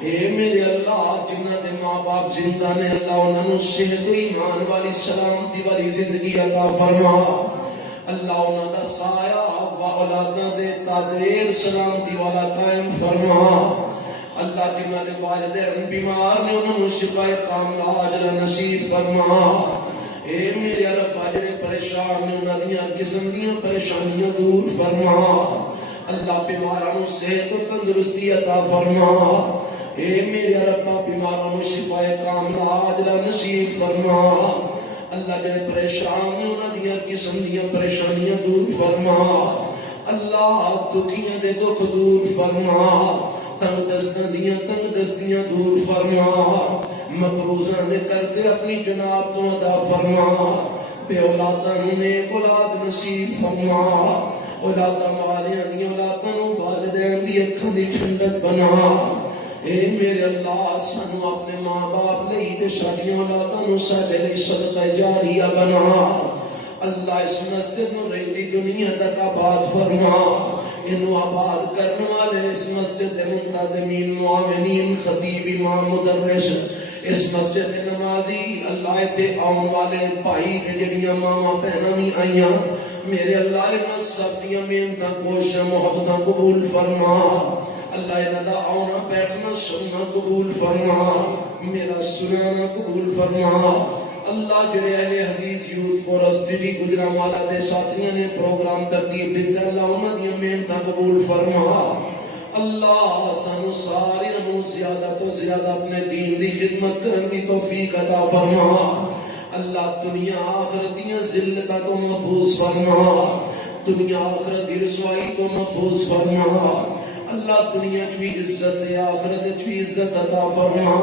اے میرے اللہ جنہاں دے ماں باپ زندہ نے اللہ انہاں نو صحت و ایمان والی سلامتی والی زندگی عطا فرما. اللہ انہاں دا سایہ و اولاداں دے تادویر سلامتی والا قائم فرما. اللہ جنہاں دے والدین بیمار نے انہوں نے شفا کاملہ عاجلہ نصیب فرما. اے میرے ربا جڑے پریشان نے انہاں دیاں قسم دیاں پریشانیاں دور فرما اللہ بیماراں نوں صحت و تندرستی عطا فرما اے میرے ربا بیماراں نوں شفا کاملہ عاجلہ نصیب فرما اللہ جڑے پریشان نے انہاں دیاں قسم دیاں پریشانیاں دور فرما اللہ دکھیاں دے دکھ دور فرما تنگ دستیاں دور فرما مقروضاں دے قرضے اپنی جناب تو ادا فرما بے اولاداں نوں نیک اولاد نصیب فرما اولاداں والیاں دی اولاداں نوں والدین دی اکھاں دی ٹھنڈک بنا اے میرے اللہ سانو اپنے ماں باپ لئی تے ساڈیاں اولاداں نوں ساڈے لئی صدقہ جاریہ بنا اللہ اس مسجد نو رہندی دنیا تک آباد فرما انو آباد کرنے والے اس مسجد دے منتظمین معاونین خطیب امام مدرس اس مسجد دے نمازی اللہ تے آن والے بھائی تے جڑیاں ماما بہناں بھی آئیاں میرے اللہ انہاں سب دیاں محنتاں کوششاں محبتاں قبول فرما اللہ انہاں دا آنا بیٹھنا سننا قبول فرما میرا سنانا قبول فرما اللہ جڑے اہل حدیث یوتھ فورس سٹی گجرانوالہ دے ساتھیاں نے پروگرام ترتیب دیتا اللہ انہاں دیاں محنتاں قبول فرما اللہ سانو سارے انو زیادہ تو زیادہ اپنے دین دی خدمت کرن دی توفیق عطا فرما اللہ دنیا آخرت دیاں ذلتاں تو محفوظ فرما دنیا آخرت دی رسوائی تو محفوظ فرما اللہ دنیا کی عزت دے آخرت کی عزت عطا فرما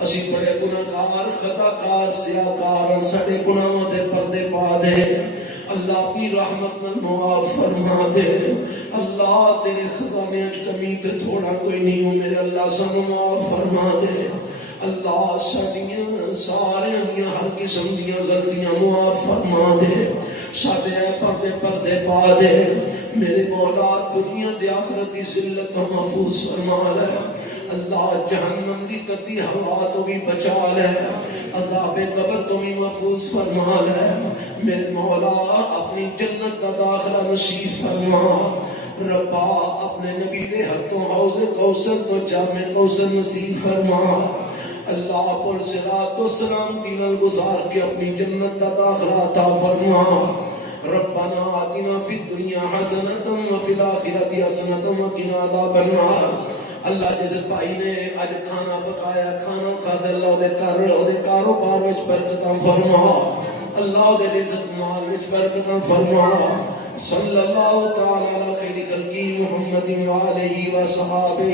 اسی بڑے گناہگار خطاکار سیاکار سڑے گناہوں دے پردے پا دے اللہ اپنی رحمت میں معاف فرما دے اللہ تیرے خزانے کمی تے تھوڑا کوئی نہیں ہو میرے اللہ سب معاف فرما دے اللہ ساڈیاں سارے دیاں ہر قسم دیاں غلطیاں معاف فرما دے ساڈے پردے پردے پا دے میرے مولا دنیا دے آخرت دی ذلت محفوظ فرما لے اللہ جہنم دی تپی ہوا تو بھی بچا لے عذاب قبر تو بھی محفوظ فرما لے میرے مولا اپنی جنت کا داخلہ نصیب فرما ربا اپنے نبی دے حق تو حوض کوثر تو جامع کوثر نصیب فرما اللہ پر صلاۃ و سلام دین الگزار کے اپنی جنت کا داخلہ عطا فرما ربنا آتنا فی الدنیا حسنۃ وفی الآخرۃ حسنۃ وقنا عذاب النار اللہ جس بھائی نے اج کھانا پکایا کھانا کھادا اللہ دے گھر دے کاروبار وچ برکتاں فرما اللہ دے رزق مال وچ برکتاں فرما صلی اللہ تعالی علی خیر خلقی محمد و آلہ و صحابہ